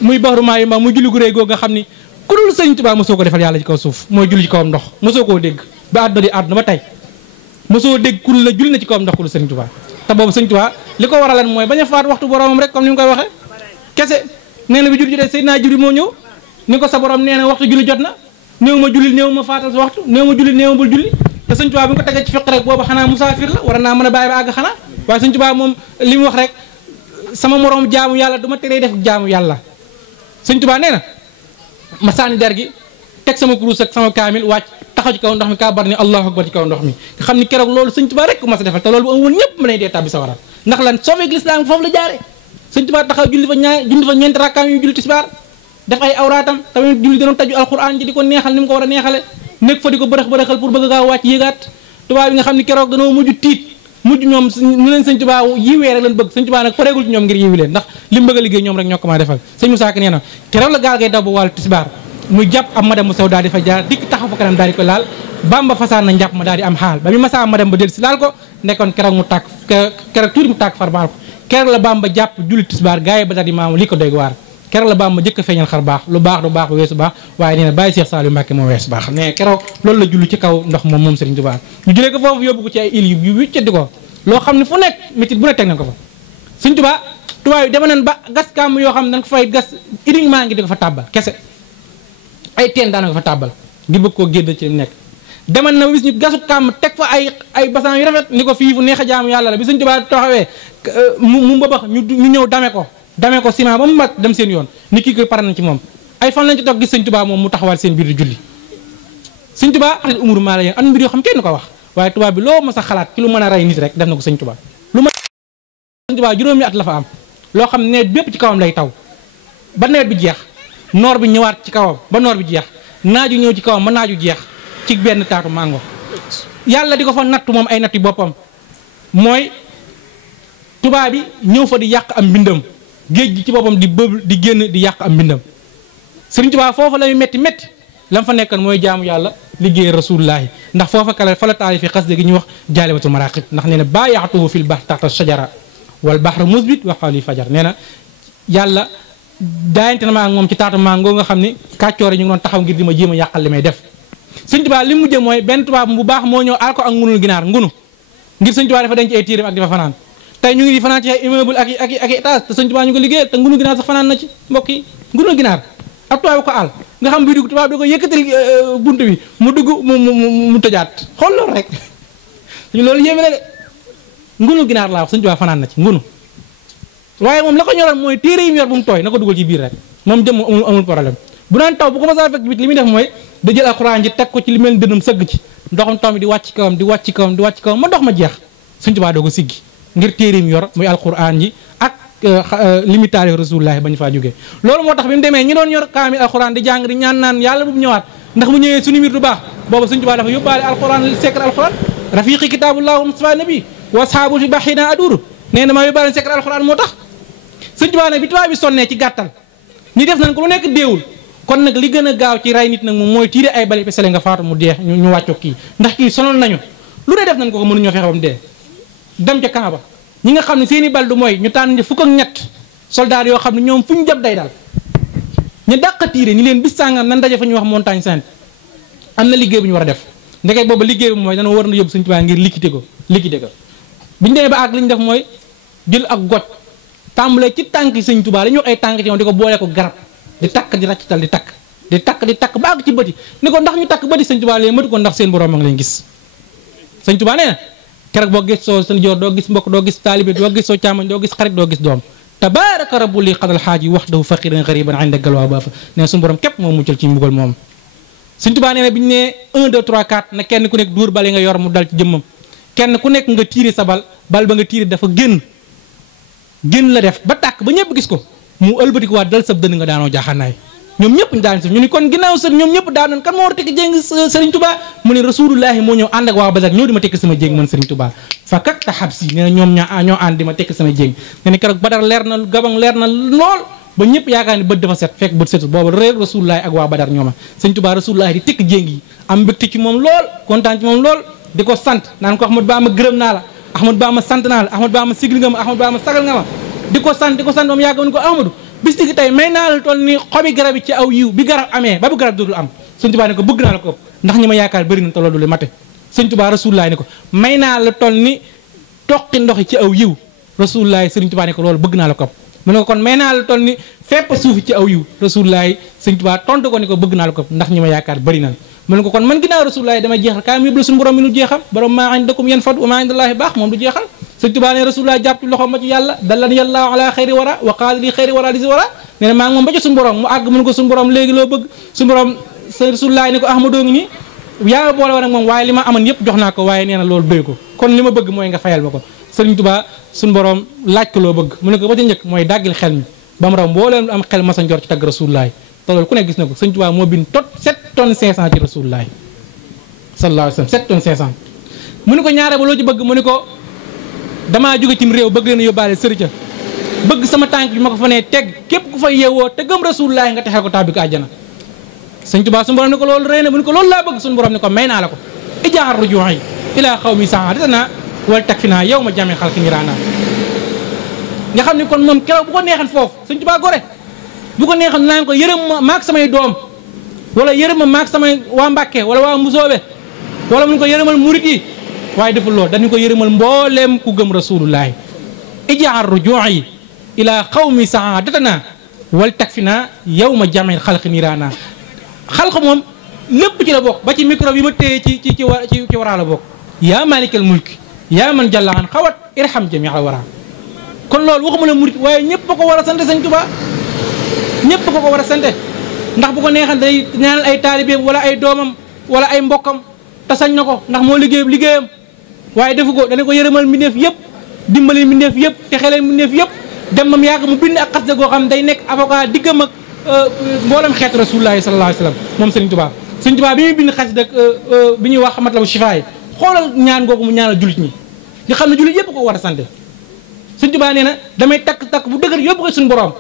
muy baxru maa yi mbaa muy julli gu rëy googu nga xam ni ku dul sëñ Tuubaa mosoo ko defal yàlla ci kaw suuf mooy julli ci kawam ndox mosoo koo dégg ba àdduna di àdduna ba tey mosoo dégg ku la julli na ci kawam ndox ku dul sëñ Tuubaa te boobu sëñ Tuubaa li ko waralan mooy bañ a faat waxtu boromam rek comme ni mu koy waxee kese nee na bi julli jotee Seydina Jibril moo ñëw ni ko sa borom nee na waxtu julli jot na néew ma jullil néew ma faatal sa waxtu néew ma jullil néew ma bul julli te sëñ Tuubaa bi nga ko tegee ci fiq rek boobu xanaa musaafir la war naa mën a bàyyi ba àgg xanaa waaye sëñ Tuubaa moom li mu wax rek sama morom jaamu yàlla du ma teree def jaamu yàlla sëñ Tuubaa nee na ma sànni der gi teg sama kurus ak sama kaamil wàcc taxaw ci kaw ndox mi kaa bar ni allahu akbar ci kaw ndox mi nga xam ni keroog loolu sëñ Tuubaa rek ku mas a defal te loolu bu amoon ñëpp mën nañ dee tàbbi sa waral ndax lan soofeeg lislaam foofu la jaare sëñ Tuubaa taxaw julli fa ñeenti rakkaam yu julli tisbaar def ay awraatam tamit julli danoon taju alquran ji di ko neexal ni mu ko war a neexale nekk fa di ko bërëx-bërëxal pour bëgg gaa wàcc yéegaat tubaab bi nga xam ni keroog danoo mujj tiit mujj ñoom ñu leen sëñ Tuubaa yiwee rek leen bëgg sëñ Tuubaa nag pareegul ci ñoom ngir yiwi leen ndax li mu bëgg a liggéey ñoom rek ñoo ko mën a defal sëñ Musaa Ka nee na keroog la gaal ngay daw ba wàllu tisbaar muy jàpp am madame mu sew daal di fa jaar dikk taxaw fa kanam daal di ko laal Bamba fasaan na njàpp ma daal di am xaal ba mi masaa ma dem ba del si laal ko nekkoon keroog mu tàkk keroog tuuti mu tàkk far baal ko keroog la Bamba jàpp julli tisbaar gaa yi ba daal di maamu li ko doy waar keroog la Bamba jëkk a feeñal xar baax lu baax du baax ba weesu baax waaye nee na bàyyi Cheikh Saliou Mbacké moo weesu baax ne keroog loolu la julli ci kaw ndox moom Serigne Touba ñu jëlee ko foofu yóbbu ko ci ay îles yu wéccadi ko loo xam ne fu nekk métit bu ne teg nañ ko fa Serigne Touba tubaab yi dama nañ ba gas kàmm yoo xam ne dañ ko fay gas uniquement ngi di ko fa tàbbal kese ay teen daana ko fa tàbbal ngir bëgg koo génn ci li nekk demal na bis ñu gasu kàmm teg fa ay basan yu rafet ni ko fii fu neex a jaamu yàlla la bi Serigne Touba taxawee mu mbabax ñu ñëw dame ko ciment ba mu mat dem seen yoon ni kii koy pare nañ ci moom ay fan lañ ci toog gis Serigne Touba moom mu taxawal seen biir di julli Serigne Touba axlit umur maa la yéen am mbir yoo xam kenn ko wax waaye tubaab bi loo mas a xalaat ci lu mën a rey nit rek def na ko Serigne Touba lu ma Serigne Touba juróomi at la fa am loo xam ne nawet bépp ci kawam lay taw ba nawet bi jeex noor bi ñëwaat ci kawam ba noor bi jeex naaju ñëw ci kawam ba naaju jeex ci benn taatu mango yàlla di ko fa nattu moom ay natt yi boppam mooy tubaab bi ñëw fa di yàq am mbindam géej gi ci boppam di bëb di génn di yàq am mbindam Serigne Touba foofa la muy métti lam fa nekkoon mooy jaamu yàlla liggéey rasulullahi ndax foofa kala fa la taalifi xasde gi ñuy wax jaalibatul maraqib ndax nee na baayaatuhu fil bahr taxta shajara wal bahru musbit wa xawli fajar nee na yàlla daayante na ma ak moom ci taatu mango nga xam ne kàccoor yi ñu ngi doon taxaw ngir di ma jéem a yàqal li may def Serigne Touba li mu mujjee mooy benn tubaab bu baax moo ñëw aal ko ak ngunul ginaar ngunu ngir Serigne Touba dafa denc ay tiiram ak di fa fanaan tey ñu ngi di fanaan ci ay immeuble ak étage te Serigne Touba ñu ko liggéey te ngunu ginaar sax fanaan na ci mbokk yi ngunu ginaar ab tubaab ko aal nga xam bii dugg tubaab da ko yëkkati bunt bi mu dugg mu tëjaat xool loolu rek suñu loolu yéeme na de ngunu ginaar laa wax Serigne Touba fanaan na ci ngunu waaye moom la ko ñoroon mooy téere yi mu yor bu mu tooy na ko dugal ci biir rek moom jëm amul problème bu naan taw bu ko mos a fekk bit li muy def mooy da jël alxuraan ji teg ko ci li mel dënam sëgg ci ndoxam taw mi di wàcc kawam di wàcc kawam di wàcc kawam ma ndox ma jeex Serigne Touba doo ko siggi ngir téere yi mu yor muy alxuraan ji ak limitaale rasulullahi bañ faa jógee loolu moo tax bi mu demee ñi doon yor kaamil alxuraan di jàng di ñaan naan yàlla bu mu ñëwaat ndax mu ñëwee suñu mbir du baax booba Serigne Touba dafa yóbbaale alxuraan secret alxuraan rafiqi kitabullah mustafa nabi wa ashabu fi bahina aduru nee na maa yóbbaale secret alxuraan moo tax Serigne Touba nag bi tubaab bi sonnee ci gàttal ñi def nañ ko lu nekk déewul kon nag li gën a gaaw ci rey nit nag moom mooy tiire ay bali pesele nga faatu mu dee ñu wàccoo kii ndax kii sonal nañu lu ne def nañ ko mënuñoo fexe ba mu dee dem ca camp ba ñi nga xam ne seeni bal du mooy ñu tànn fukk ak ñett soldat yoo xam ne ñoom fu ñu jëm day dal ñu dàq tiire ni leen bis sàngam nan daje fa ñuy wax montagne sainte am na liggéey bu ñu war a def ndeke booba liggéey bi mooy dana war na yóbbu Serigne Touba ngir liquider ko bi ñu demee ba àgg li ñu def mooy jël ak goj tàmbalee ci tànk yi Serigne Touba la ñuy wax ay tànk ci moom di ko boole ko garab di takk di raccital di takk ba àgg ci bëti ni ko ndax ñu takk bëti Serigne Touba lee matu ko ndax seen borom a ngi leen gis Serigne Touba nee na keroog boo gis soo seen joor doo gis mbokk doo gis taalibe doo gis soo càmmoñ doo gis xarit doo gis doom tabaraka rabbu li xadal xaaj yi wahdahu faqiran gariban inda galwaa ba fa nee na suñu borom képp moom muccal ci mbugal moom Serigne Touba nee na bi ñu nee 1 2 3 4 na kenn ku nekk duur bale nga yor mu dal ci jëmmam kenn ku nekk nga tiire sa bal ba nga tiire dafa génn la def ba tàkk ba ñëpp gis ko mu ëlbati ko waat dal sab dënn nga daanoo jaaxanaay ñoom ñëpp ñu daan ñu ni kon ginnaaw sër ñoom ñëpp daanoon kan moo war a tekki jéng Serigne Touba mu ne rasulullahi moo ñëw ànd ak waa Badar ñëw di ma tekki sama jéng man Serigne Touba fakak taxab si nee na ñoom ñoo ànd di ma tekki sama jéng ne ni keroog Badar leer na gabang leer na lool ba ñëpp yaakaar ni bët dafa set fekk bët setul booba réer rasulullahi ak waa Badar ñooma Serigne Touba rasulullahi di tekki jéng yi am mbégte ci moom lool kontaan ci moom lool di ko sant naan ko Ahmad Bamba gërëm naa la Ahmad Bamba sant naa la Ahmad Bamba sigil nga ma Ahmad Bamba sagal nga ma di ko sant moom yàgg woon ko Amadou bis gi tey may naa la toll ni xobi garab yi ci aw yiw bi garab amee ba bu garab dootul am Serigne Touba ne ko bëgg naa la ko ndax ñi ma yaakaar bëri na te loolu du mate Serigne Touba rasulullahi ne ko may naa la toll ni toqi ndox yi ci aw yiw rasulullahi Serigne Touba ne ko loolu bëgg naa la ko mu ne ko kon may naa la toll ni fépp suuf ci aw yiw rasulullahi Serigne Touba tontu ko ne ko bëgg naa la ko ndax ñi ma yaakaar bëri na mu ne ko kon man ginnaaw rasulullahi dama jeexal kaay mu yëpp la suñu borom mi nu jeexal borom maa indakum yanfadu wa maa indallahi baax moom du jeexal Serigne Touba ne rasulullahi jàpp ci loxo ma ci yàlla dallan yàlla ala xayri wara wa qaala li xayri wara li si wara nee na maa ngi moom ba ci suñu borom mu àgg mu ne ko suñu borom léegi loo bëgg suñu borom rasulullahi ne ko ahmadoo ngi nii yaa ma boole woon ak moom waaye li ma amoon yëpp jox naa ko waaye nee na loolu doy ko kon li ma bëgg mooy nga fayal ma ko Serigne Touba suñu borom laaj ko loo bëgg mu ne ko ba ca njëkk mooy dàggil xel mi ba mu raw mbooleem am xel masa njor ci tagg rasulullahi te loolu ku ne gis na ko Serigne Touba moo bind tot 7 tonnes 500 ci rasulullahi sallallahu alayhi wa sallam 7 tonnes 500 mu ne ko ñaare ba loo ci bëgg mu ne ko damaa jóge cim réew bëgg leen a yóbbaale sëriñ bëgg sama tànk bi ma ko fa nee teg képp ku fa yeewoo te gëm rasulullahi nga texee ko tàbbi ko àjjana Serigne Touba suñu borom ne ko loolu rëy na mu ne ko loolu laa bëgg suñu borom ne ko may naa la ko ijaar rujuu'i ila xawmi saadatana wal takfina yawma jami xalqi niraana. nga xam ne kon moom keroog bu ko neexan foofu Sëñ Tuubaa gore bu ko neexan naan ko yërëm ma maag samay doom wala yërëm ma maag samay waa Mbàkke wala waa Mbusoobe wala mun ko yërëmal murit yi waaye deful loolu dañu ko yërëmal mbooleem ku gëm rasulullahi ijaar rujuu'i ila xawmi saadatana wal takfina yawma jami xalqi niraana. xalq moom lépp ci la bokk ba ci micro bi ma téye ci waraa la bokk. yaa malikal mulki yaa man jalla an xawat irham jami al wara. kon loolu waxuma la murit waaye ñëpp ko war a sant Sëñ Tuubaa ñëpp ko war a sante ndax bu ko neexal day ñaanal ay taalibeem wala ay doomam wala ay mbokkam te sañ na ko ndax moo liggéeyam waaye defu ko dana ko yërëmal mbindeef yëpp dimbali mbindeef yëpp te xelal mbindeef yëpp dem mam yàgg mu bind ak xasida goo xam day nekk avocat diggam ak mboolem xeetu rasulullahi sallallahu alayhi wa sallam moom Sëñ Tuubaa. Sëñ Tuubaa bi muy bind xasida bi ñuy wax Matlabu Chifaay xoolal ñaan googu mu ñaanal jullit ñi nga xam ne jullit yëpp ko war a sante. Sëñ Tuubaa nee na damay takk bu dëgër yóbbu ko suñu borom.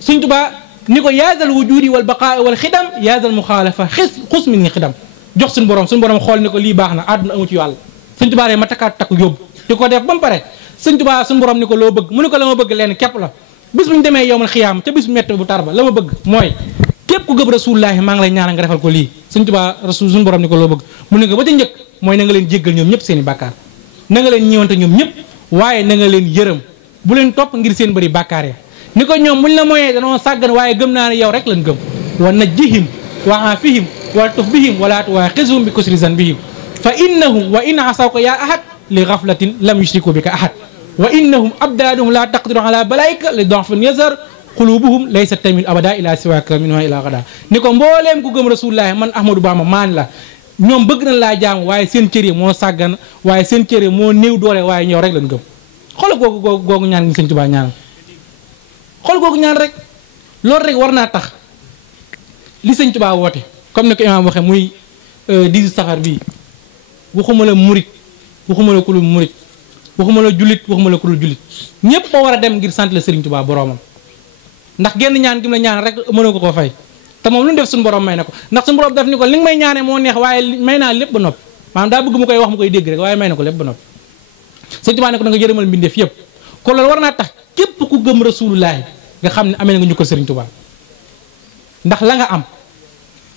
Sëñ Tuubaa ni ko yaazal wujudi wal baqaa wal xidam yaazal muxaalafa xus min ni xidam jox suñu borom xool ni ko lii baax na àdduna amu ci yàlla. Sëñ Tuubaa ne ma takk yóbbu di ko def ba mu pare Sëñ Tuubaa suñu borom ni ko loo bëgg mu ni ko la ma bëgg leen képp la bis bu ñu demee yowmal xiyaam ca bis bu métti bu tar ba la ma bëgg mooy képp ku gëm rasulullaahi maa ngi lay ñaanal nga defal ko lii. Sëñ Tuubaa suñu borom ni ko loo bëgg mu ni ko ba ca njëkk mooy na nga leen jéggal ñoom ñëpp seen i bàkkaar na nga leen ñëwante ñoom ñëpp waaye na nga leen yërëm bu leen topp ngir seen bëri bàkkaar ya ni ko ñoom buñ la mooyee danoo sàggan waaye gëm naa ne yow rek lañ gëm wa najjihim wa aafihim wa tuf bihim wala tuwaaxizhum bi kusri zanbihim fa innahum wa in asawka yaa ahad li ghaflatin lam yushriku bika ahad wa innahum abdaaduhum la taqdiru ala balaika li dafin yazar qulubuhum laysa tamil abada ila siwaka minha ila gada ni ko mbooleem ku gëm rasulullahi man Ahmadou Bamba maan la ñoom bëgg nañ laa jaamu waaye seen cër yi moo sàggan waaye seen cër yi moo néew doole waaye ñëw rek lañ gëm xool googu ñaan gi Sëñ Tuubaa ñaanal xool googu ñaan rek loolu rek war naa tax li Sëñ Tuubaa woote comme ni ko imaam waxee muy 18 safar bii waxuma la murit waxuma la ku dul murit waxuma la jullit waxuma la ku dul jullit ñëpp moo war a dem ngir sant la Sëriñ Tuubaa boroomam ndax genn ñaan gi mu la ñaan rek mënoo ko koo fay te moom lu ñu def suñu borom may na ko ndax suñu borom daf ni ko li nga may ñaane moo neex waaye may naa lépp ba noppi maanaam daa bëgg mu koy wax mu koy dégg rek waaye may na ko lépp ba noppi Sëñ Tuubaa ne ko da nga yërëmal mbindeef yëpp kon loolu war naa tax képp ku gëm rasulullaahi nga xam ne amee nga njukkal Sëriñ Tuubaa ndax la nga am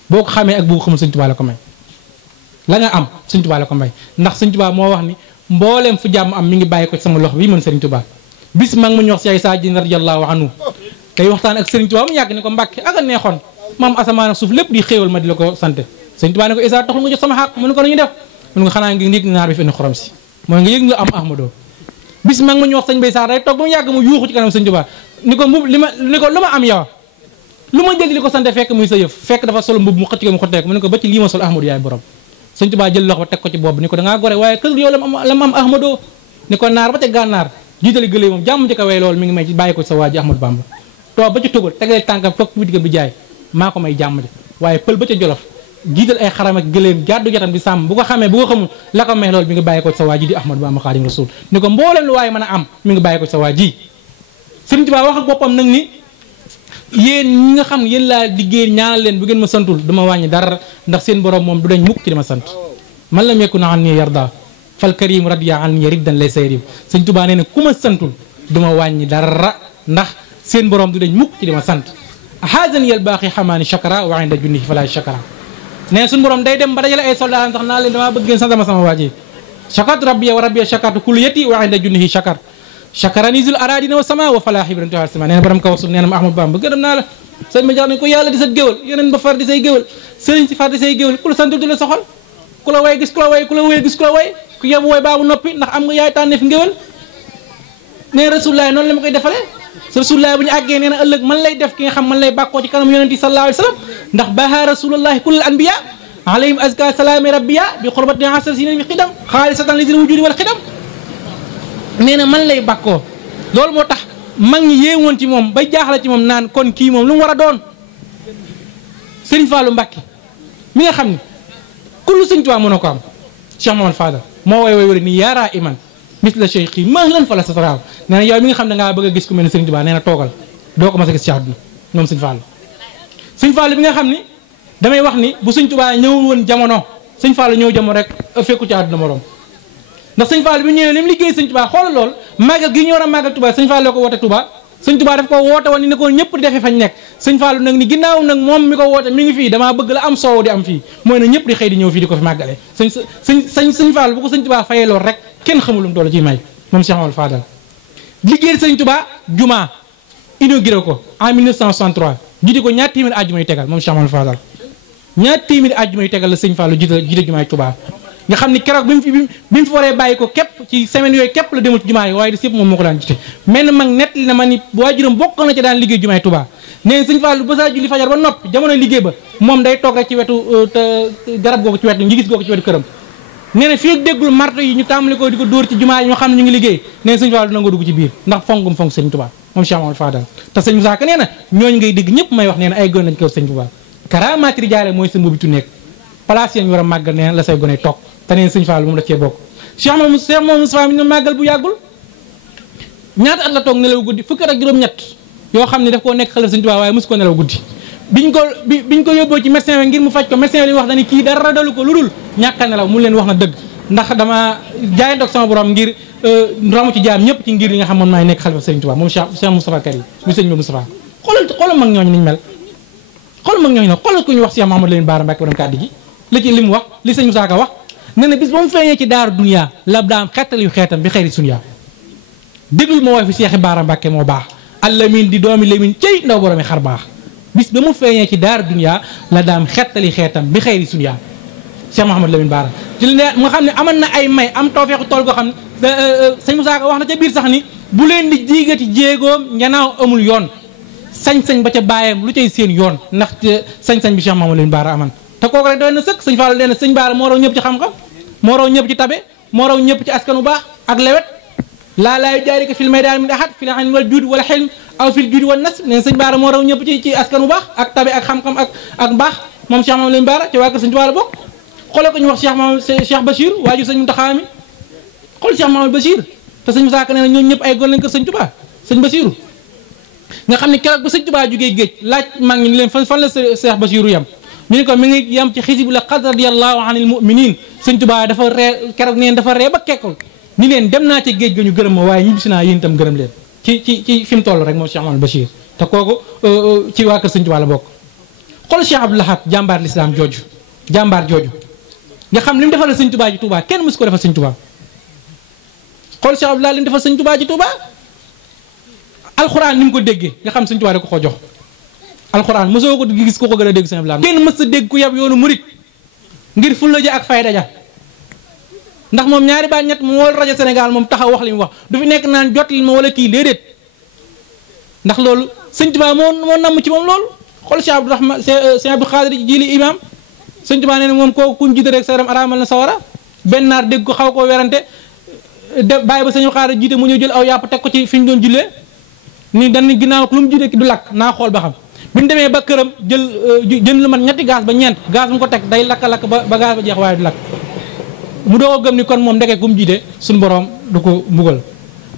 boo ko xamee ak boo ko xamul Sëñ Tuubaa la ko may la nga am Sëñ Tuubaa la ko may ndax Sëñ Tuubaa moo wax ni mbooleem fu jàmm am mi ngi bàyyi ko ci sama loxo bii mën Sëriñ Tuubaa bis mag ma ñu wax si ay saa ji radiyallahu anhu tey waxtaan ak Sëriñ Tuubaa mu yàgg ni ko Mbàkke ak a neexoon maam asamaan ak suuf lépp di xéewal ma di la ko sant Sëñ Tuubaa ne ko isa taxul nga jox sama xaq mu ne ko nañu def mu ne ko xanaa ngi yëg naar bi fi indi xorom si mooy nga yëg nga am Ahmadou bis mag ma ñu wax sëñ Bay Saar day toog ba mu yàgg mu yuuxu ci kanam Sëñ Tuubaa ni ko mbub li ko lu ma am yow lu ma jël di ko sante fekk muy sa yëf fekk dafa solo mbub mu xëcc ko mu xotteeku mu ne ko ba ci lii ma sol Ahmadou yaay borom Sëñ Tuubaa jël loxo ba teg ko ci bopp ni ko da ngaa gore waaye kër yow la ma am Ahmadou ni ko naar ba ca gànnaar jiitali gëlee moom jàmm ci kawee loolu mi ngi may ci bàyyi ko sa waa ji Ahmadou Bamba toog ba ca tugal tegal tànkam foog witigam bi jaay maa ko may jàmm ji waaye pël ba ca jolof jiital ay xaram ak gëléem gàddu jatam di sàmm bu ko xamee bu ko xamul la ko may loolu mi ngi bàyyi ko sa waa ji di Ahmadou Bamba Xaadimu Rasuul ni ko mbooleem lu waaye mën a am mi ngi bàyyi ko sa waa ji Sëriñ Tuubaa wax ak boppam nag ni yéen ñi nga xam ne yéen laa liggéey ñaanal leen bu ngeen ma santul duma wàññi dara ndax seen borom moom du dañ mukk ci dama sant man lam yakun anni yarda fal karim radiya anni riddan laysa yarim Sëriñ Tuubaa nee na ku ma santul duma wàññi dara ndax seen borom du dañ mukk ci dama sant haazani yal baaqi xamaani shakara wa inda junnihi fala shakara nee suñu borom day dem ba dajale ay soldat sax naa leen damaa bëgg ngeen sant ma sama waa ji shakartu rabbiya wa rabbiya shakartu kulliyati wa inda junnihi shakar shakarani zul aradina wa sama wa fala xibrantu al sama nee na borom kaw suuf nee na ma Ahmadou Bamba gërëm naa la sëñ ma jox nañ ko yàlla di sa géwal yeneen ba far di say géwal sëriñ si far di say géwal ku la sant du la soxal ku la way gis ku la way ku la way gis ku la way ku yebu way baabu noppi ndax am nga yaay tànneef ngéwal nee rasulullah noonu la ma koy defalee rasulullah bu ñu àggee nee na ëllëg man lay def ki nga xam man lay bàkkoo ci kanam yonent yi sallallahu alayhi wa sallam ndax baha rasulullahi kullal anbiya alayhim azka salaami rabbiya bi xurbati asar sinin bi xidam xaalisatan li zil wujudi wal xidam nee na man lay bàkkoo loolu moo tax mag ñi yéewoon ci moom bay jaaxle ci moom naan kon kii moom lu mu war a doon Sëriñ Fallou Mbacké mi nga xam ne kullu Sëriñ Tuubaa mën a ko am Cheikh Mamadou Fadal moo way wari ni yaaraa iman misla cheikh yi mahlan fala sataraaw nee na yow mi nga xam ne dangaa bëgg a gis ku mel ne Sëriñ Tuubaa nee na toogal doo ko mas a gis ci àdduna moom Sëriñ Fallou bi nga xam ni damay wax ni bu Sëriñ Tuubaa ñëwul woon jamono sëñ Fallou ñëw jamono rek fekku ci àdduna morom ndax sëñ Fallou bi ñëwee ni mu liggéey sëñ Touba xoolal lool màggal gi ñu war a màggal Touba sëñ Fallou ko woote Touba sëñ Touba daf ko woote woon ni ne ko ñëpp di defee fañ nekk sëñ Fallou nag ni ginnaaw nag moom mi ko woote mi ngi fii damaa bëgg la am soow di am fii mooy na ñëpp di xëy di ñëw fii di ko fi màggale sëñ Fallou bu ko sëñ Touba fayee lool rek kenn xamulum doolu ciy may moom Cheikh Amadou Fadal liggéey sëñ Touba juma inauguré ko en 1963 jiite ko ñaar téeméeri àjjuma yu tegal moom Cheikh Amadou Fadal ñaar téeméeri àjjuma yu tegal la sëñ Fallou jiite jumaay Touba nga xam ni keroog bi mu fi waree bàyyi ko képp ci semaine yooyu képp la demul ci jumaa yi waaye des yëpp moom moo ko daan jiite mel na mag nett li na ma ni waajuram bokk na ci daan liggéey jumaay Touba nee na sëñ Fallou ba saa julli fajar ba noppi jamono liggéey ba moom day toog rek ci wetu garab googu ci wetu ngi gis googu ci wetu këram nee na fii déggul marto yi ñu tàmbali ko di ko dóor ci jumaa yi ñoo xam ne ñu ngi liggéey nee na sëñ Fallou nangoo dugg ci biir ndax fonkum fonk sëñ Touba moom Cheikh Amadou Fadal te sëñ Moussa Ka nee na ñooñu ngay dégg ñëpp may wax nee na ay gone lañ ko sëñ Touba karaamaati rijaale mooy sa mbubitu nekk place yañ war a màggal nee na la say gone toog te neen sëñ Fallou moom da cee bokk Cheikh Moustapha mi ñu màggal bu yàggul ñaata at la toog nelaw guddi fukki at ak juróom-ñett yoo xam ne daf koo nekk xale sëñ Touba waaye mosu ko nelaw guddi biñ ko yóbboo ci médecin bi ngir mu faj ko médecin bi li wax dañu kii dara dalu ko lu dul ñàkk a nelaw mu leen wax na dëgg ndax dama jaayantoog sama borom ngir ramu ci jaam ñëpp ci ngir li nga xam moom maay nekk xalifa sëñ Touba moom Cheikh Moustapha Kari mu sëñ Moustapha xoolal mag ñooñu niñ mel xoolal mag ñooñu nag xoolal ku ñu wax Cheikh Mouhamadou Lamine Bara Mbacké borom kàddu gi li ci li mu wax li sëñ Moussa Ka wax nee na bis ba mu feeñee ci daaru dunya la daam xettal yu xeetam bi xëyri sunya déglul ma wooy fi Cheikh Bara Mbacké moo baax Alamin di doomi Lamin cey ndaw boromi xar baax bis ba mu feeñee ci daaru dunya la daam xettali xeetam bi xëyri sunya Cheikh Mouhamadou Lamine Bara ci li ne nga xam ne aman na ay may am tawfeexu tool goo xam ne sëñ Moussa Ka wax na ca biir sax ni bu leen di jiigati jéegoom njanaaw amul yoon sañ-sañ ba ca bàyyam lu cay seen yoon ndax sañ-sañ bi Cheikh Mouhamadou Lamine Bara aman te kooku rek doy na sëkk sëñ Fallou nee na sëñ Bara moo raw ñëpp ci xam-xam moo raw ñëpp ci tabe moo raw ñëpp ci askan bu baax ak lewet laa laayu jaari ko fil maydaan min ahad fil ilmi wal juud wala xilm aw fil juud wal nas nee na sëñ Bara moo raw ñëpp ci askan bu baax ak tabe ak xam-xam ak mbaax moom Cheikh Mouhamadou Lamine Bara ci waa kër sëñ Tuubaa la bokk xoolal ko ñu wax Cheikh Bachir waajur sëñ Mountakha mi xool Cheikh Mouhamadou Bachir te sëñ Moussa Ka nee na ñoom ñëpp ay góor lañ kër sëñ Tuubaa sëñ Bachir nga xam ne keroog ba sëñ Tuubaa jógee géej laaj mag ñi ni leen fan la Cheikh Bachir yam ñu ne ko mi ngi yam ci xisib la qad radiyallahu anil mu'minin sëñ Tuubaa dafa ree keroog neen dafa ree ba kekkul ni leen dem naa ci géej ga ñu gërëm ma waaye ñibbisi naa yéen itam gërëm leen ci fi mu toll rek moom Cheikh Amadou Bachir te kooku ci waa kër sëñ Tuubaa la bokk xool Cheikh Abdou Lahad jàmbaar l'islam jooju jàmbaar jooju nga xam li mu defal sëñ Tuubaa ci Tuubaa kenn mësu ko defal sëñ Tuubaa xool Cheikh Abdou Lahad li mu defal sëñ Tuubaa ci Tuubaa alxuraan ni mu ko déggee nga xam sëñ Tuubaa da ko jox alxuraan mosoo ko gis ko gën a dégg sëñ Abdou Lahad kenn mës a dégg ku yab yoonu murit ngir fulla ja ak fayda ja ndax moom ñaari baat ñett mu wol rajo Sénégal moom taxaw wax li mu wax du fi nekk naan jot li ma wala kii déedéet ndax loolu sëñ Tuubaa moo namm ci moom loolu xool Cheikh Abdou Rahman Cheikh Abdou Khadir Jili imam sëñ Tuubaa nee na moom kooku kuñ jiite rek sa yaram araamal na sawara benn naar dégg ko xaw koo werante de bàyyi ba sëñ Xaadir jiite mu ñëw jël aw yàpp teg ko ci fi ñu doon jullee ni dañ ni ginnaaw lu mu jiite ki du lakk naa xool ba xam bi ñu demee ba këram jënd lu mat ñetti gaz ba ñeent gaz mu ko teg day lakk-lakk ba gaz ba jeex waaye du lakk mu doo ko gëm ni kon moom ndeke ku mu jiite suñu borom du ko mbugal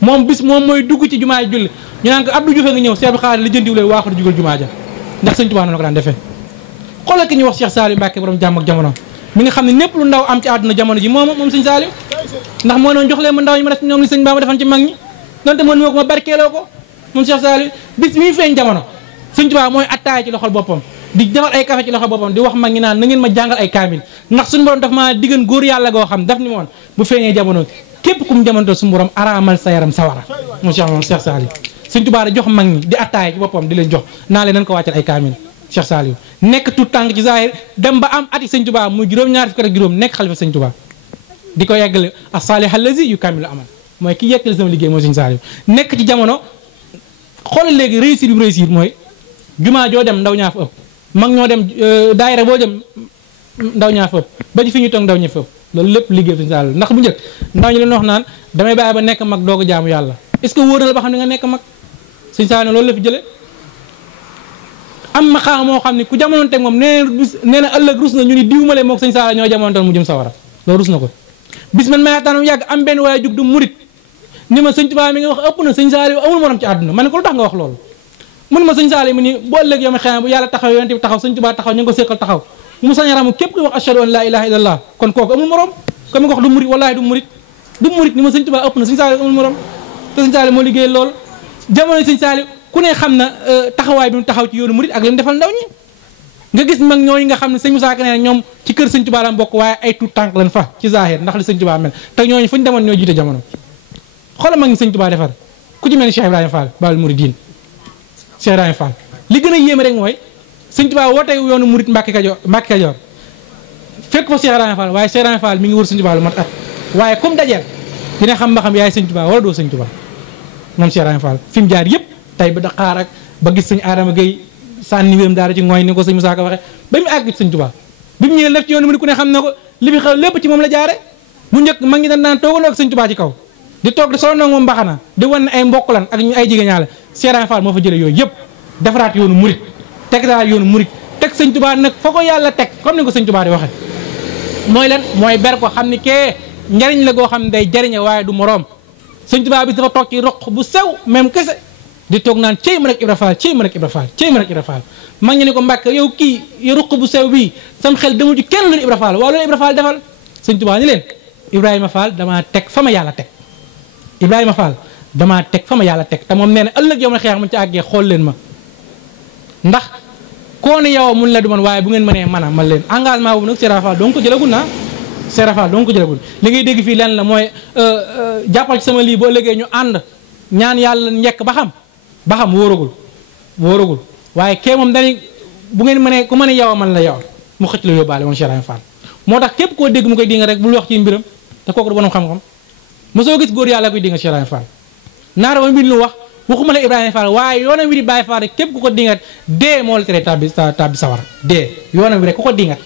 moom bis moom mooy dugg ci jumaa julli ñu naan ko Abdou Diouf nga ñëw Cheikh Abdou Khadir li jëndiwulee waaxu di jugal jumaa ja ndax sëñ Tuubaa noonu la ko daan defee xoolal ki ñuy wax Cheikh Saliou Mbacke borom jàmm ak jamono mi nga xam ne népp lu ndaw am ci àdduna jamono ji moom sëñ Saliou ndax moo noonu jox leen ma ndaw ñi ma def ñoom li sëñ Bamba defoon ci mag ñi donte mën moo ko ma barkeeloo ko moom Cheikh Saliou bis mi feeñ jamono sëñ Tuubaa mooy attaaya ci loxol boppam di defar ay café ci loxol boppam di wax mag ñi naan na ngeen ma jàngal ay kaamil ndax suñu borom daf maa diggan góor yàlla goo xam daf ni moon bu feeñee jamono képp ku mu jamono suñu borom araamal sa yaram sawara moom Cheikh Saliou sëñ Tuubaa da jox mag ñi di attaaya ci boppam di leen jox naa leen nañ ko wàccal ay kaamil Cheikh Saliou nekk tout tànk ci zahir dem ba am ati sëñ Tuubaa muy juróom-ñaar fukk ak juróom nekk xalifa sëñ Tuubaa di ko yeggale as-salih allazi yukaamilu amal mooy ki yeggale sama liggéey mooy sëñ Saliou nekk ci jamono xoolal léegi réussir bi réussir mooy jumaa joo dem ndaw ñaa fa ëpp mag ñoo dem daayira boo dem ndaw ñaa fa ëpp ba ci fi ñu toog ndaw ña fa ëpp loolu lépp liggéey sëñ Saliou ndax bu njëkk ndaw ñi leen wax naan damay bàyyi ba nekk mag doog a jaamu yàlla est-ce que wóor na la ba xam ne nga nekk mag sëñ Saliou loolu la fi jëlee am ma xaam moo xam ne ku jamonoon teg moom nee na ëllëg rus na ñu ni diwmale mook sëñ Saliou ñoo jamonoon mu jëm sawara loolu rus na ko bis man may waxtaan yàgg am benn waaye jug du murit ni ma sëñ Tuubaa mi nga wax ëpp na sëñ Saliou amul morom ci àdduna ma ne ko lu tax nga wax loolu mun ma sëñ Saliou mu ni bu ëllëg yow ma xëy bu yàlla taxaw yonent bi taxaw sëñ Tuubaa taxaw ñu ngi ko séqal taxaw mu sañ a ramu képp kuy wax ashhadu an la ilaha illallah kon kooku amul morom comme mi nga wax du murit wallaahi du murit ni ma sëñ Tuubaa ëpp na sëñ Saaliw amul morom te sëñ Saaliw moo liggéey lool jamono sëñ Saaliw ku ne xam na taxawaay bi mu taxaw ci yoonu murit ak li mu defal ndaw ñi nga gis mag ñooñu nga xam ne sëñ Musaa Ka nee ñoom ci kër sëñ Tuubaa la bokk waaye ay tuut tànk lañ fa ci zahir ndax li sëñ Tuubaa mel te ñooñu fu ñu demoon ñoo jiite jamono xoolal mag ñi sëñ Tuubaa defar ku ci mel ni Cheikh Ibrahima Fall Baabul Muridiin Cheikh Ibrahima Fall li gën a yéeme rek mooy sëñ Tuubaa woote yoonu murit Mbàkke Kajoor fekk fa Cheikh Ibrahima Fall waaye Cheikh Ibrahima Fall mi ngi wër sëñ Tuubaa lu mat at waaye comme dajeel dina xam ba xam yaay sëñ Tuubaa wala doo sëñ Tuubaa moom Cheikh Ibrahima Fall fi mu jaar yëpp tey ba Dakar ak ba gis sëñ Adama Gueye sànni wéram daara ci ngooy ni ko sëñ Musaa Ka waxe ba mu àgg ci sëñ Tuubaa bi mu ñëwee def ci yoonu murit ku ne xam na ko li fi xew lépp ci moom la jaare bu njëkk mag ñi dañ naan toogandoo ak sëñ Tuubaa ci kaw di toog di solo nag moom mbaxana di wan ne ay mbokk lan ak ñu ay jigéen ñaale Cheikh Ibrahima Fall moo fa jëlee yooyu yëpp defaraat yoonu murit tegaraat yoonu murit teg sëñ Tuubaa nag fa ko yàlla teg comme ni ko sëñ Tuubaa di waxe mooy lan mooy ber ko xam ni kee njariñ la goo xam ne day jariñe waaye du moroom sëñ Tuubaa bi dafa toog ci roq bu sew même kese di toog naan cey ma rek Ibra Fall cey ma rek Ibra Fall cey ma rek Ibra Fall mag ñi ne ko Mbàkke yow kii ruq bu sew bii sam xel demul ci kenn lu Ibra Fall waaw loolu Ibra Fall defal sëñ Tuubaa ni leen Ibrahima Fall damaa teg fa ma yàlla teg Ibrahima Fall damaa teg fa ma yàlla teg te moom nee na ëllëg yow na xeex mu ci àggee xool leen ma ndax koo ne yow mun la du man waaye bu ngeen mënee man leen engagement boobu nag Cheikh Fall donc ko jëlagul naa Cheikh Fall donc ko jëlagul li ngay dégg fii lenn la mooy jàppal ci sama lii boo ëllëgee ñu ànd ñaan yàlla njekk ba xam wóoragul waaye kee moom dañuy bu ngeen mënee ku mën a yow man la yow mu xëcc la yóbbaale moom Cheikh Fall moo tax képp koo dégg mu koy dinga rek bul wax ci mbiram te kooku du borom xam-xam mosoo gis góor yàlla koy dinga Cheikh Fall naara ba mbir lu wax waxuma la Ibrahima Fall waaye yoonam wi di Baye Fall rek képp ku ko dingat dee moo la tere tabbi sawar dee yoonam wi rek ku ko dingat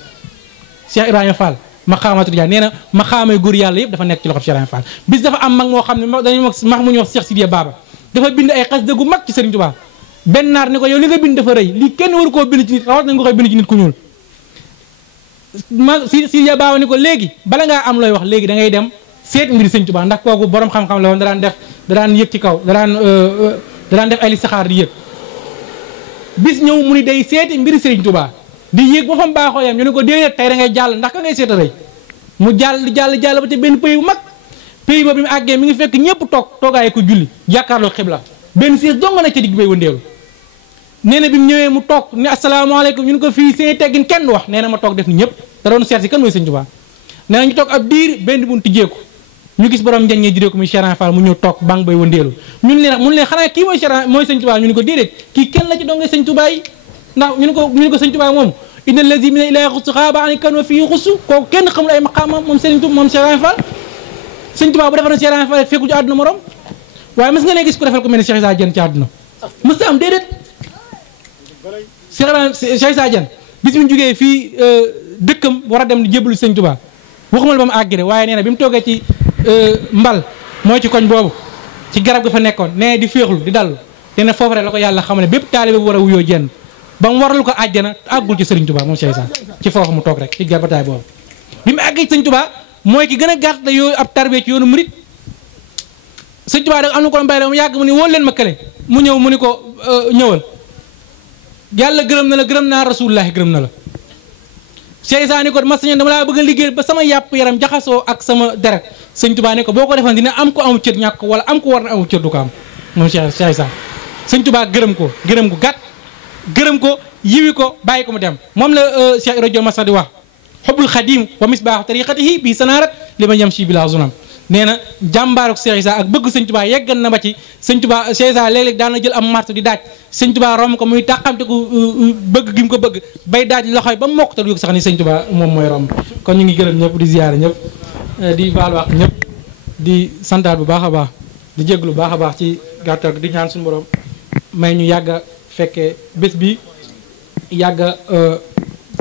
Cheikh Ibrahima Fall ma xaamatu Tijaan nee na ma xaamay góor yàlla yëpp dafa nekk ci loxob Cheikh Ibrahima Fall bis dafa am mag moo xam ne dañu max mu ñuy wax Cheikh Sidiya Baba dafa bind ay xasida gu mag ci Serigne Touba benn naar ni ko yow li nga bind dafa rëy lii kenn waru koo bind ci nit rawat na nga koy bind ci nit ku ñuul ma Sidiya Baba ni ko léegi bala ngaa am looy wax léegi da ngay dem seet mbiri Serigne Touba ndax kooku borom xam-xam la woon da daan yëg ci kaw da daan def ay li saxaar di yëg bis ñëw mu ni day seeti mbiri Serigne Touba di yéeg ba fa mu baaxoo yam ñu ne ko déedéet tey da ngay jàll ndax ka ngay seeta rëy mu jàll ba ca benn pays bu mag pays ba bi mu àggee mi ngi fekk ñëpp toog toogaay ko julli jàkkaarloo xibla benn siis dong na ca digg bay wëndeelu nee na bi mu ñëwee mu toog ne asalaamaaleykum ñu ne ko fii seen teggin kenn du wax nee na ma toog def ni ñëpp da doon seet si kan mooy Serigne Touba nee na ñu toog ab diir benn bu tijjeeku ñu gis borom njaññee jiree ko muy Cheikh Fall mu ñëw toog bang bay wëndeelu mun leen xanaa kii mooy Serigne Touba ñu ne ko déedéet kii kenn la ci dongee Serigne Touba yi ndax ñu ne ko Serigne Touba moom inna allazi mina ilahi xusu xaaba ani kan wa fii xusu kooku kenn xamul ay maqaama moom Serigne Touba moom Cheikh Fall Serigne Touba bu defar na Cheikh Fall fekku ci àdduna morom waaye mës nga ne gis ko defal ko mel ne Cheikh Issa Diène ci àdduna mës am déedéet Cheikh Issa Diène bis bi ñu jógee fii dëkkam war a dem di jébbalu Serigne Touba waxuma la ba mu àggire waaye nee na bi mu toogee ci mbal mooy ci koñ boobu ci garab ga fa nekkoon nee di féexlu di dallu nee na foofu rek la ko yàlla xamal ne bépp taalibe bu war a wuyoo jenn ba mu warlu ko àjjana àggul ci Serigne Touba moom Cheikh Issa ci foofu mu toog rek ci garbataay boobu bi mu àggee ci Serigne Touba mooy ki gën a gàtt da yooyu ab tarbiya ci yoonu murit Serigne Touba da am na ko mbay la mu yàgg mu ni wóol leen ma kële mu ñëw mu ni ko ñëwal yàlla gërëm na la gërëm naa rasulullahi gërëm na la Cheikh Issa ni ko ma sañoon dama laa bëgg a liggéey ba sama yàpp yaram jaxasoo ak sama deret Serigne Touba ni ko boo ko defan dina am ko amul cër ñàkk wala am ko war na amul cër du ko am moom Cheikh Issa Serigne Touba gërëm ko gërëm gu gàtt gërëm ko yiwi ko bàyyi ko mu dem moom la Cheikh Ibrahima Massa di wax xubbul xadim wa misbaaxu tariqatihi bi sanaarat li ma yam si bila zunam nee na jàmbaaru Cheikh Issa ak bëgg Serigne Touba yeggan na ba ci Serigne Touba Cheikh Issa léeg-léeg daan na jël am martu di daaj Serigne Touba romb ko muy tàqamte ko bëgg gi mu ko bëgg bay daaj loxoy ba mokk te du yëg sax ni Serigne Touba moom mooy romb kon ñu ngi gërëm ñëpp di ziyaare ñëpp di baal wax ñëpp di santaat bu baax a baax di jéglu baax a baax ci gàttal di ñaan suñu borom may ñu yàgg fekke bés bi yàgg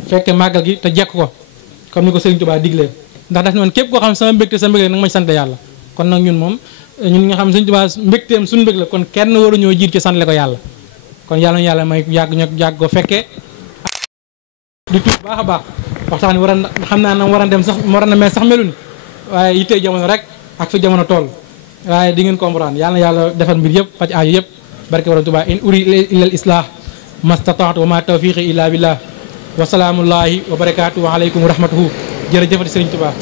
fekke màggal gi te jekk ko comme ni ko Serigne Touba diglee ndax daf ne woon képp koo xam sama mbégte sa mbégte nag ma sant yàlla kon nag ñun moom ñun nga xam Serigne Touba mbégteem suñu mbég la kon kenn waruñoo jiit ci santle ko yàlla kon yàlla na yàlla may yàgg ko fekkee di tuub baax a baax waxtaan wi war a xam naa na war a dem sax war na mel sax melu ni waaye yittee jamono rek ak fi jamono toll waaye di ngeen comprendre yàlla na yàlla defar mbir yëpp faj aaju yëpp barke waram Touba in uri illa al islah mastataatu wa ma tawfiqi illa billah wa salaamullahi wa barakaatu wa aleykum wa rahmatuhu jërëjëfati Serigne Touba.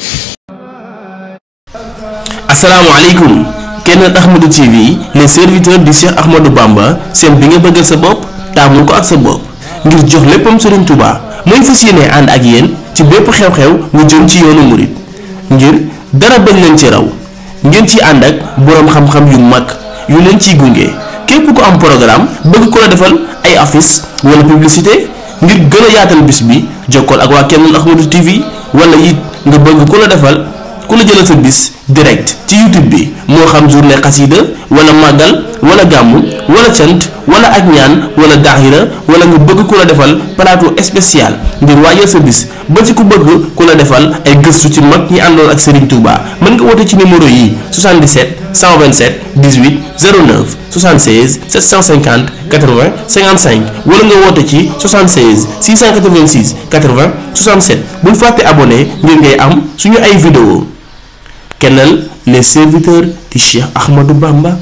asalaamaaleykum Keneen Ahmadou TV les serviteurs du Cheikh Ahmadou Bamba seen bi nga bëggal sa bopp taamul ko ak sa bopp ngir jox léppam Serigne Touba mooy fas yéene ànd ak yéen ci bépp xew-xew mu jëm ci yoonu murit ngir dara bañ leen ci raw ngeen ci ànd ak boroom xam-xam yu mag yu leen ciy gunge képp ku am programme bëgg ko la defal ay affiche wala publicité ngir gën a yaatal bis bi jokkool ak waa Keneen Ahmadou TV wala it nga bëgg ku la defal ku la jëlal sa bis direct ci YouTube bi moo xam journée xasida wala màggal wala gàmmu wala cant wala ak ñaan wala daaxira wala nga bëgg ku la defal plateau spécial ngir waajal sa bis ba ci ku bëgg ku la defal ay gëstu ci mag ñi àndoon ak Serigne Touba mën nga woote ci numéro yi 77 127 18 09 76 750 80 55 wala nga woote ci 76 686 80 67 bul fàtte abonné ngir ngay am suñu ay vidéo Keneen les serviteurs du Cheikh Ahmadou Bamba.